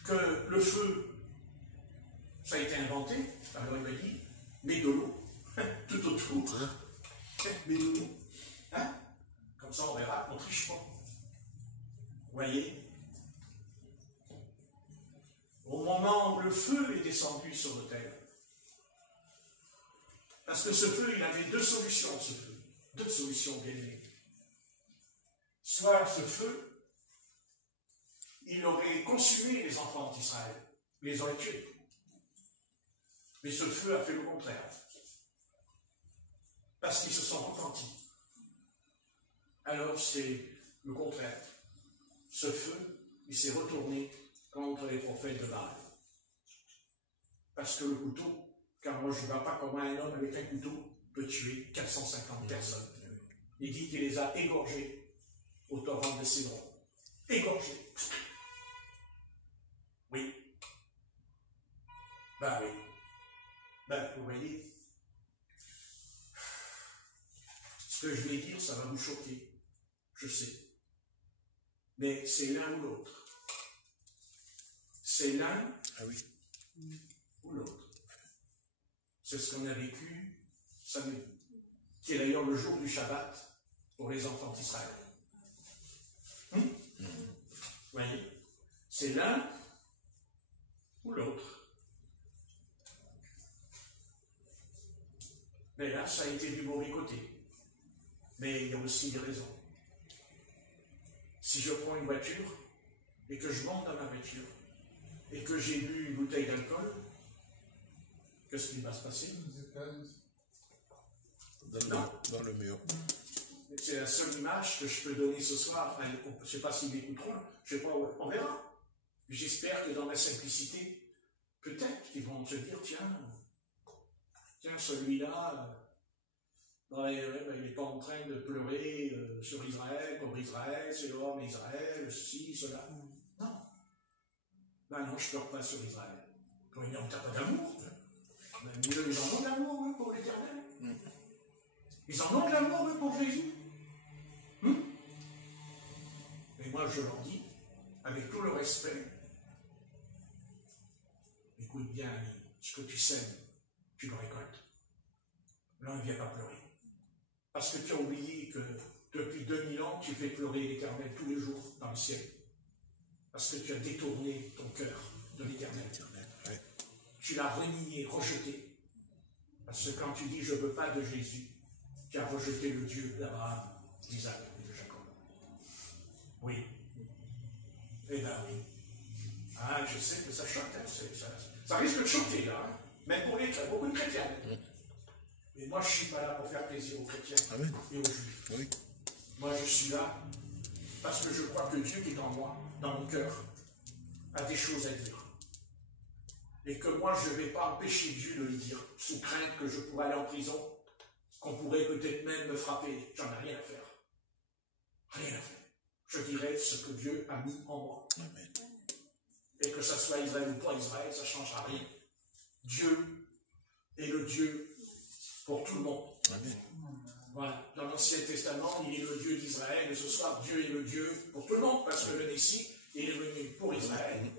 que le feu, ça a été inventé, alors il m'a dit, mets de l'eau, tout autour, mets de l'eau, hein? Comme ça on verra qu'on ne triche pas. Vous voyez? Au moment où le feu est descendu sur l'autel, parce que ce feu, il avait deux solutions, ce feu, deux solutions bien aimées. Soit ce feu, il aurait consumé les enfants d'Israël, les aurait tués. Mais ce feu a fait le contraire. Parce qu'ils se sont repentis. Alors c'est le contraire. Ce feu, il s'est retourné contre les prophètes de Baal. Parce que le couteau, car moi je ne vois pas comment un homme avec un couteau peut tuer 450 personnes. Il dit qu'il les a égorgés au torrent de Cédron. Égorgés. Oui. Ben oui. Ben, vous voyez, ce que je vais dire, ça va vous choquer. Je sais. Mais c'est l'un ou l'autre. C'est l'un ou l'autre. C'est ce qu'on a vécu samedi, qui est d'ailleurs le jour du Shabbat pour les enfants d'Israël. Vous voyez, c'est l'un ou l'autre. Mais là, ça a été du mauvais côté. Mais il y a aussi des raisons. Si je prends une voiture et que je monte dans ma voiture et que j'ai bu une bouteille d'alcool, qu'est-ce qui va se passer? Dans le mur. C'est la seule image que je peux donner ce soir. Enfin, je ne sais pas s'ils m'écouteront, je ne sais pas, on verra. J'espère que dans ma simplicité, peut-être qu'ils vont se dire, tiens, celui-là, il n'est pas en train de pleurer sur Israël, pour Israël, c'est l'homme Israël, ceci, cela. Non. Ben non, je ne pleure pas sur Israël. Quand il n'y a pas d'amour. Mais ils en ont de l'amour, eux, pour l'Éternel. Ils en ont de l'amour, eux, pour Jésus. Et moi, je leur dis, avec tout le respect, écoute bien, ami, ce que tu sèmes, tu le récoltes. L'un ne vient pas pleurer. Parce que tu as oublié que depuis 2000 ans, tu fais pleurer l'Éternel tous les jours dans le ciel. Parce que tu as détourné ton cœur de l'Éternel. Ouais. Tu l'as renié, rejeté. Parce que quand tu dis je ne veux pas de Jésus, tu as rejeté le Dieu d'Abraham, d'Isaac et de Jacob. Oui. Eh bien oui. Ah, je sais que ça choque, hein, ça risque de choquer, là, hein, même pour beaucoup de chrétiens. Mais moi, je ne suis pas là pour faire plaisir aux chrétiens et aux juifs. Oui. Moi, je suis là parce que je crois que Dieu qui est en moi, dans mon cœur, a des choses à dire. Et que moi, je ne vais pas empêcher Dieu de le dire, sous crainte que je pourrais aller en prison, qu'on pourrait peut-être même me frapper. J'en ai rien à faire. Rien à faire. Je dirai ce que Dieu a mis en moi. Amen. Et que ça soit Israël ou pas Israël, ça ne changera rien. Dieu est le Dieu pour tout le monde. Amen. Voilà. Dans l'Ancien Testament, il est le Dieu d'Israël, et ce soir, Dieu est le Dieu pour tout le monde, parce que le Messie, il est venu pour Israël,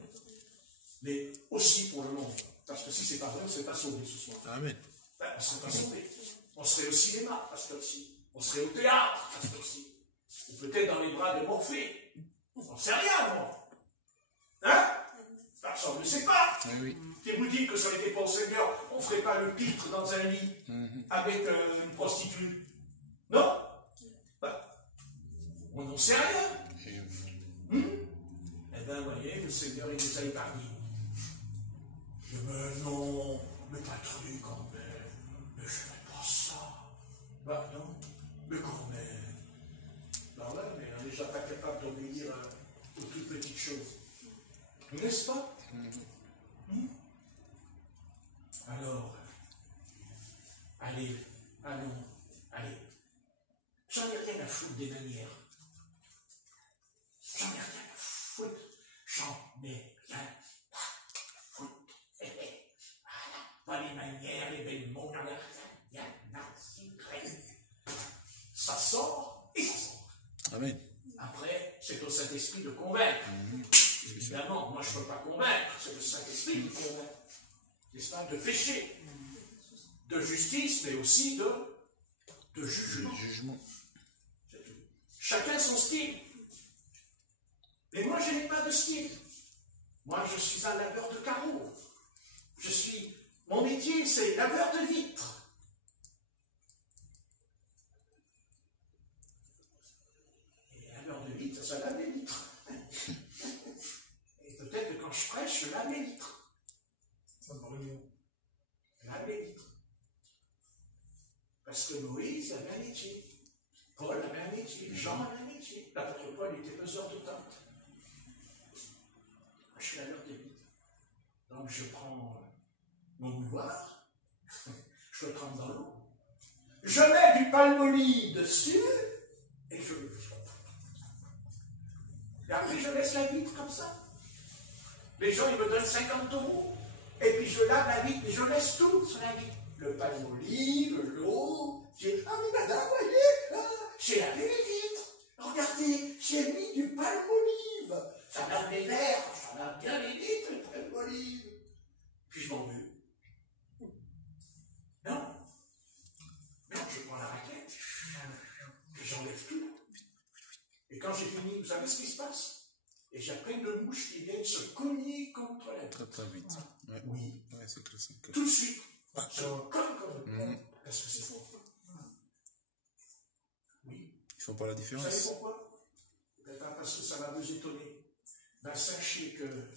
mais aussi pour le monde. Parce que si ce n'est pas vrai, on ne serait pas sauvé ce soir. Amen. Ben, on ne serait pas sauvé. On serait au cinéma, à cette heure-ci. On serait au théâtre, à cette heure-ci. Ou peut-être dans les bras de Morphée. On n'en sait rien, moi. Hein? Personne ne sait pas. Oui. Qui vous dit que ça n'était pas au Seigneur, on ne ferait pas le pitre dans un lit avec une prostituée. Non? Ben, on n'en sait rien. Eh bien, vous voyez, le Seigneur, il nous a épargnés. Mais non, mais pas de truc quand même. Mais je ne fais pas ça. Ben non, mais quand même. Ben ouais, mais on n'est déjà pas capable d'obéir aux toutes petites choses. N'est-ce pas? Alors, allez. J'en ai rien à foutre des manières. J'en ai rien à foutre. Voilà. Pas les manières, les belles mots, j'en ai rien à cirer. Ça sort et ça sort. Amen. Après, c'est au Saint-Esprit de convaincre. Évidemment, moi je ne peux pas convaincre, c'est le Saint-Esprit qui convainc. N'est-ce pas? De péché, de justice, mais aussi de jugement. Chacun son style. Et moi, je n'ai pas de style. Moi, je suis un laveur de carreaux. Mon métier, c'est laveur de vitres. Et laveur de vitres, ça lave les vitres. Et peut-être que quand je prêche, je lave les vitres. Ça brûle. Lave les vitres. Parce que Moïse avait un métier. Paul avait un métier. Jean avait un métier. L'apôtre Paul était peseur de tente. Je suis laveur de vitres. Donc je prends mon bouilloire, je le trempe dans l'eau, je mets du palmolive dessus, et je le fais. Et après je laisse la vitre comme ça. Les gens ils me donnent 50 €, et puis je lave la vitre, et je laisse tout sur la vitre. Le palmolive, l'eau, ah mais madame, voyez, j'ai lavé les vitres. Regardez, j'ai mis du palmolive. Ça lave les verres, ça lave bien les vitres, le palmolive. Puis je m'en veux. Non, je prends la raquette, et j'enlève tout. Et quand j'ai fini, vous savez ce qui se passe? Et j'ai plein de mouches qui viennent se cogner contre la vitre. Très vite. Ouais. Oui. Ouais, c'est classique. Tout de suite. Se cogne comme parce que c'est faux. Oui. Ils font pas la Vous différence. savez pourquoi? Parce que ça va vous étonner. Ben, sachez que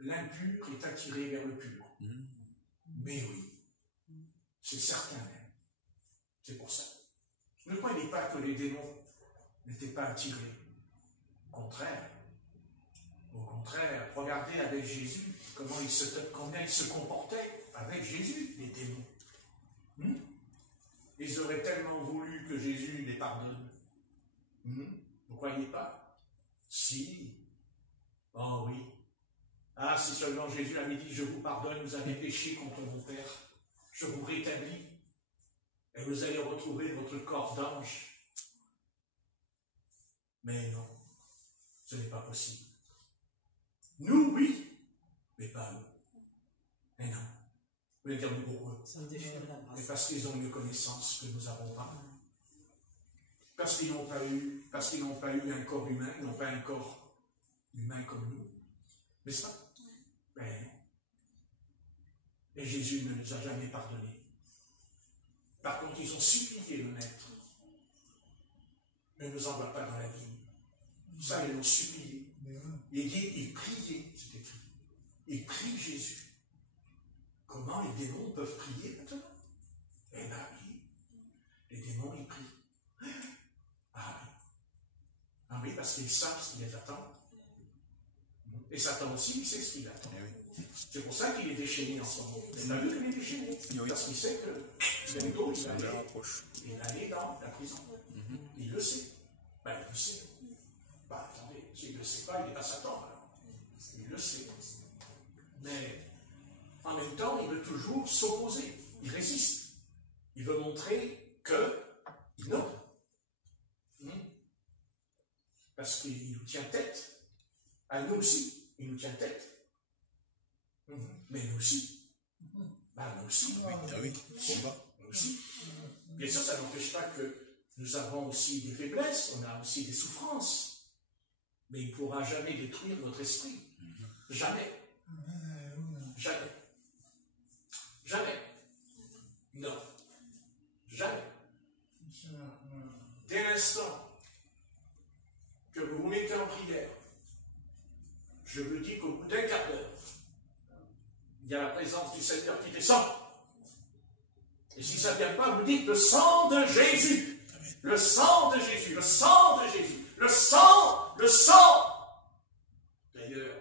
l'impur est attiré vers le pur. Mais oui, c'est certain même. C'est pour ça. Ne croyez pas que les démons n'étaient pas attirés. Au contraire. Au contraire, regardez avec Jésus comment ils se comportaient avec Jésus, les démons. Ils auraient tellement voulu que Jésus les pardonne. Vous ne croyez pas? Si. Oh oui. Ah, si seulement Jésus avait dit, je vous pardonne, vous avez péché contre mon Père. Je vous rétablis. Et vous allez retrouver votre corps d'ange. Mais non, ce n'est pas possible. Nous, oui, mais pas eux. Mais non. Vous allez dire, mais pourquoi? Mais parce qu'ils ont une connaissance que nous n'avons pas. Parce qu'ils n'ont pas eu un corps humain, ils n'ont pas un corps humain comme nous. N'est-ce pas? Ben non. Et Jésus ne nous a jamais pardonné. Par contre, ils ont supplié le Maître. Ne nous envoie pas dans la vie. Ça, ils l'ont supplié. Il dit, il priait, c'est écrit. Il prie Jésus. Comment les démons peuvent prier maintenant? Eh bien oui, les démons, ils prient. Ah oui. Ah oui, parce qu'ils savent ce qui les attend. Et Satan aussi, il sait ce qu'il attend. C'est pour ça qu'il est déchaîné en ce moment. Il a vu qu'il est déchaîné. Parce qu'il sait que bientôt, il va aller dans la prison. Il le sait. Ben, il le sait. Ben, attendez, s'il ne le sait pas, il n'est pas Satan, alors. Il le sait. Mais, en même temps, il veut toujours s'opposer. Il résiste. Il veut montrer que non. Parce qu'il nous tient tête. À nous aussi, il nous tient tête. Mais nous aussi. Ben, nous aussi. Oui, combat. Nous aussi. Bien sûr, ça n'empêche pas que nous avons aussi des faiblesses, on a aussi des souffrances. Mais il ne pourra jamais détruire notre esprit. Jamais. Jamais. Jamais. Non. Jamais. Dès l'instant que vous vous mettez en prière, je vous dis qu'au bout d'un quart d'heure, il y a la présence du Seigneur qui descend. Et si ça ne vient pas, vous dites le sang de Jésus. Le sang de Jésus. Le sang de Jésus. Le sang. Le sang. D'ailleurs,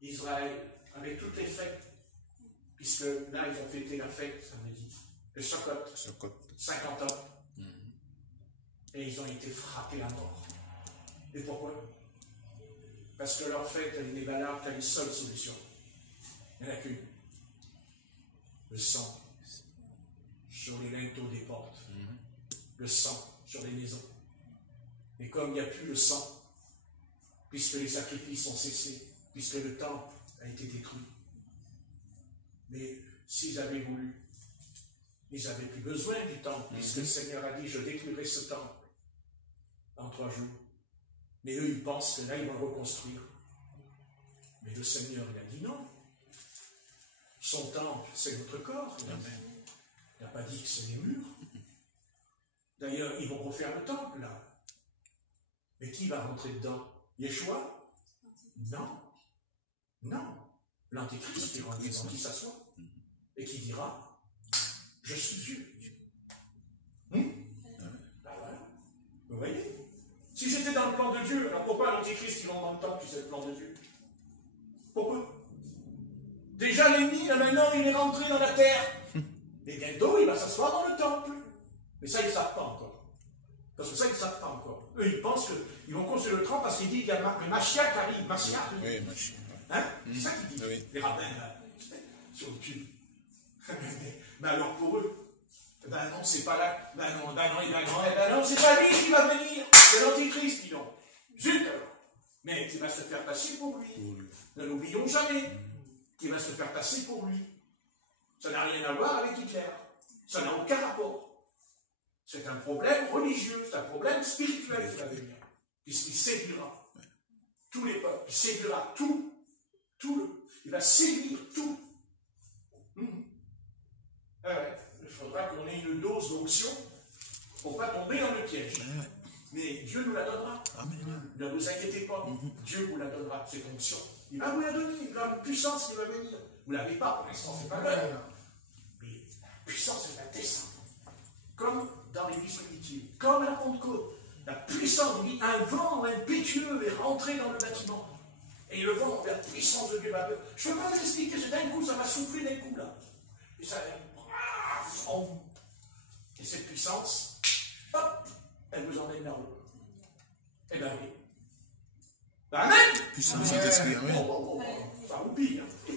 Israël, avec toutes les fêtes, puisque là, ils ont fêté la fête, samedi, de Sukkot, 50 ans, et ils ont été frappés à mort. Et pourquoi? Parce que leur fête, elle n'est valable qu'à une seule solution. Il n'y en a qu'une. Le sang sur les linteaux des portes. Le sang sur les maisons. Et comme il n'y a plus le sang, puisque les sacrifices ont cessé, puisque le temple a été détruit. Mais s'ils avaient voulu, ils n'avaient plus besoin du temple, puisque le Seigneur a dit, je détruirai ce temple en 3 jours. Mais eux, ils pensent que là, ils vont le reconstruire. Mais le Seigneur, il a dit non. Son temple, c'est notre corps. Il n'a pas dit que c'est les murs. D'ailleurs, ils vont refaire le temple, là. Mais qui va rentrer dedans? Yeshua? Non. Non. L'Antéchrist qui rentre dedans, qui s'assoit. Et qui dira, je suis Dieu. Ben voilà. Vous voyez? Si j'étais dans le plan de Dieu, alors pourquoi l'Antéchrist qui rentre dans le temple, c'est le plan de Dieu? Pourquoi? Déjà l'ennemi, là maintenant, il est rentré dans la terre. Et bientôt, il va s'asseoir dans le temple. Mais ça, ils ne savent pas encore. Parce que ça, ils ne savent pas encore. Eux, ils pensent qu'ils vont construire le temple parce qu'ils disent qu'il y a le Mashiach qui arrive. Mashiach. Oui, Mashiach. Hein? C'est ça qu'ils disent. Oui. Les rabbins, là, sur le cul. Mais alors pour eux, ben non, c'est pas là. Ben non, c'est pas lui qui va venir. C'est l'Antéchrist, dis donc. Zut alors. Mais qui va se faire passer pour lui. Ne l'oublions jamais. Qui va se faire passer pour lui. Ça n'a rien à voir avec Hitler. Ça n'a aucun rapport. C'est un problème religieux, c'est un problème spirituel qui va venir. Puisqu'il séduira tous les peuples, il séduira il va séduire tout. Il faudra qu'on ait une dose d'onction pour ne pas tomber dans le piège. Mais Dieu nous la donnera. Amen. Ne vous inquiétez pas. Dieu vous la donnera, cette onction. Il va vous la donner, il a une puissance qui va venir. Vous ne l'avez pas pour l'instant, c'est pas l'heure. Mais la puissance, elle va descendre. comme dans l'Église primitive, comme à la Pentecôte. La puissance, il dit, un vent impétueux est rentré dans le bâtiment. Et le vent, la puissance de Dieu va. Je ne peux pas vous expliquer, c'est d'un coup, ça m'a soufflé d'un coup là. Et ça en vous. Et cette puissance, hop, elle vous emmène vers l'eau. Eh bien oui. Amen. Puissance Saint-Esprit, amen. Ça oublie. Hein.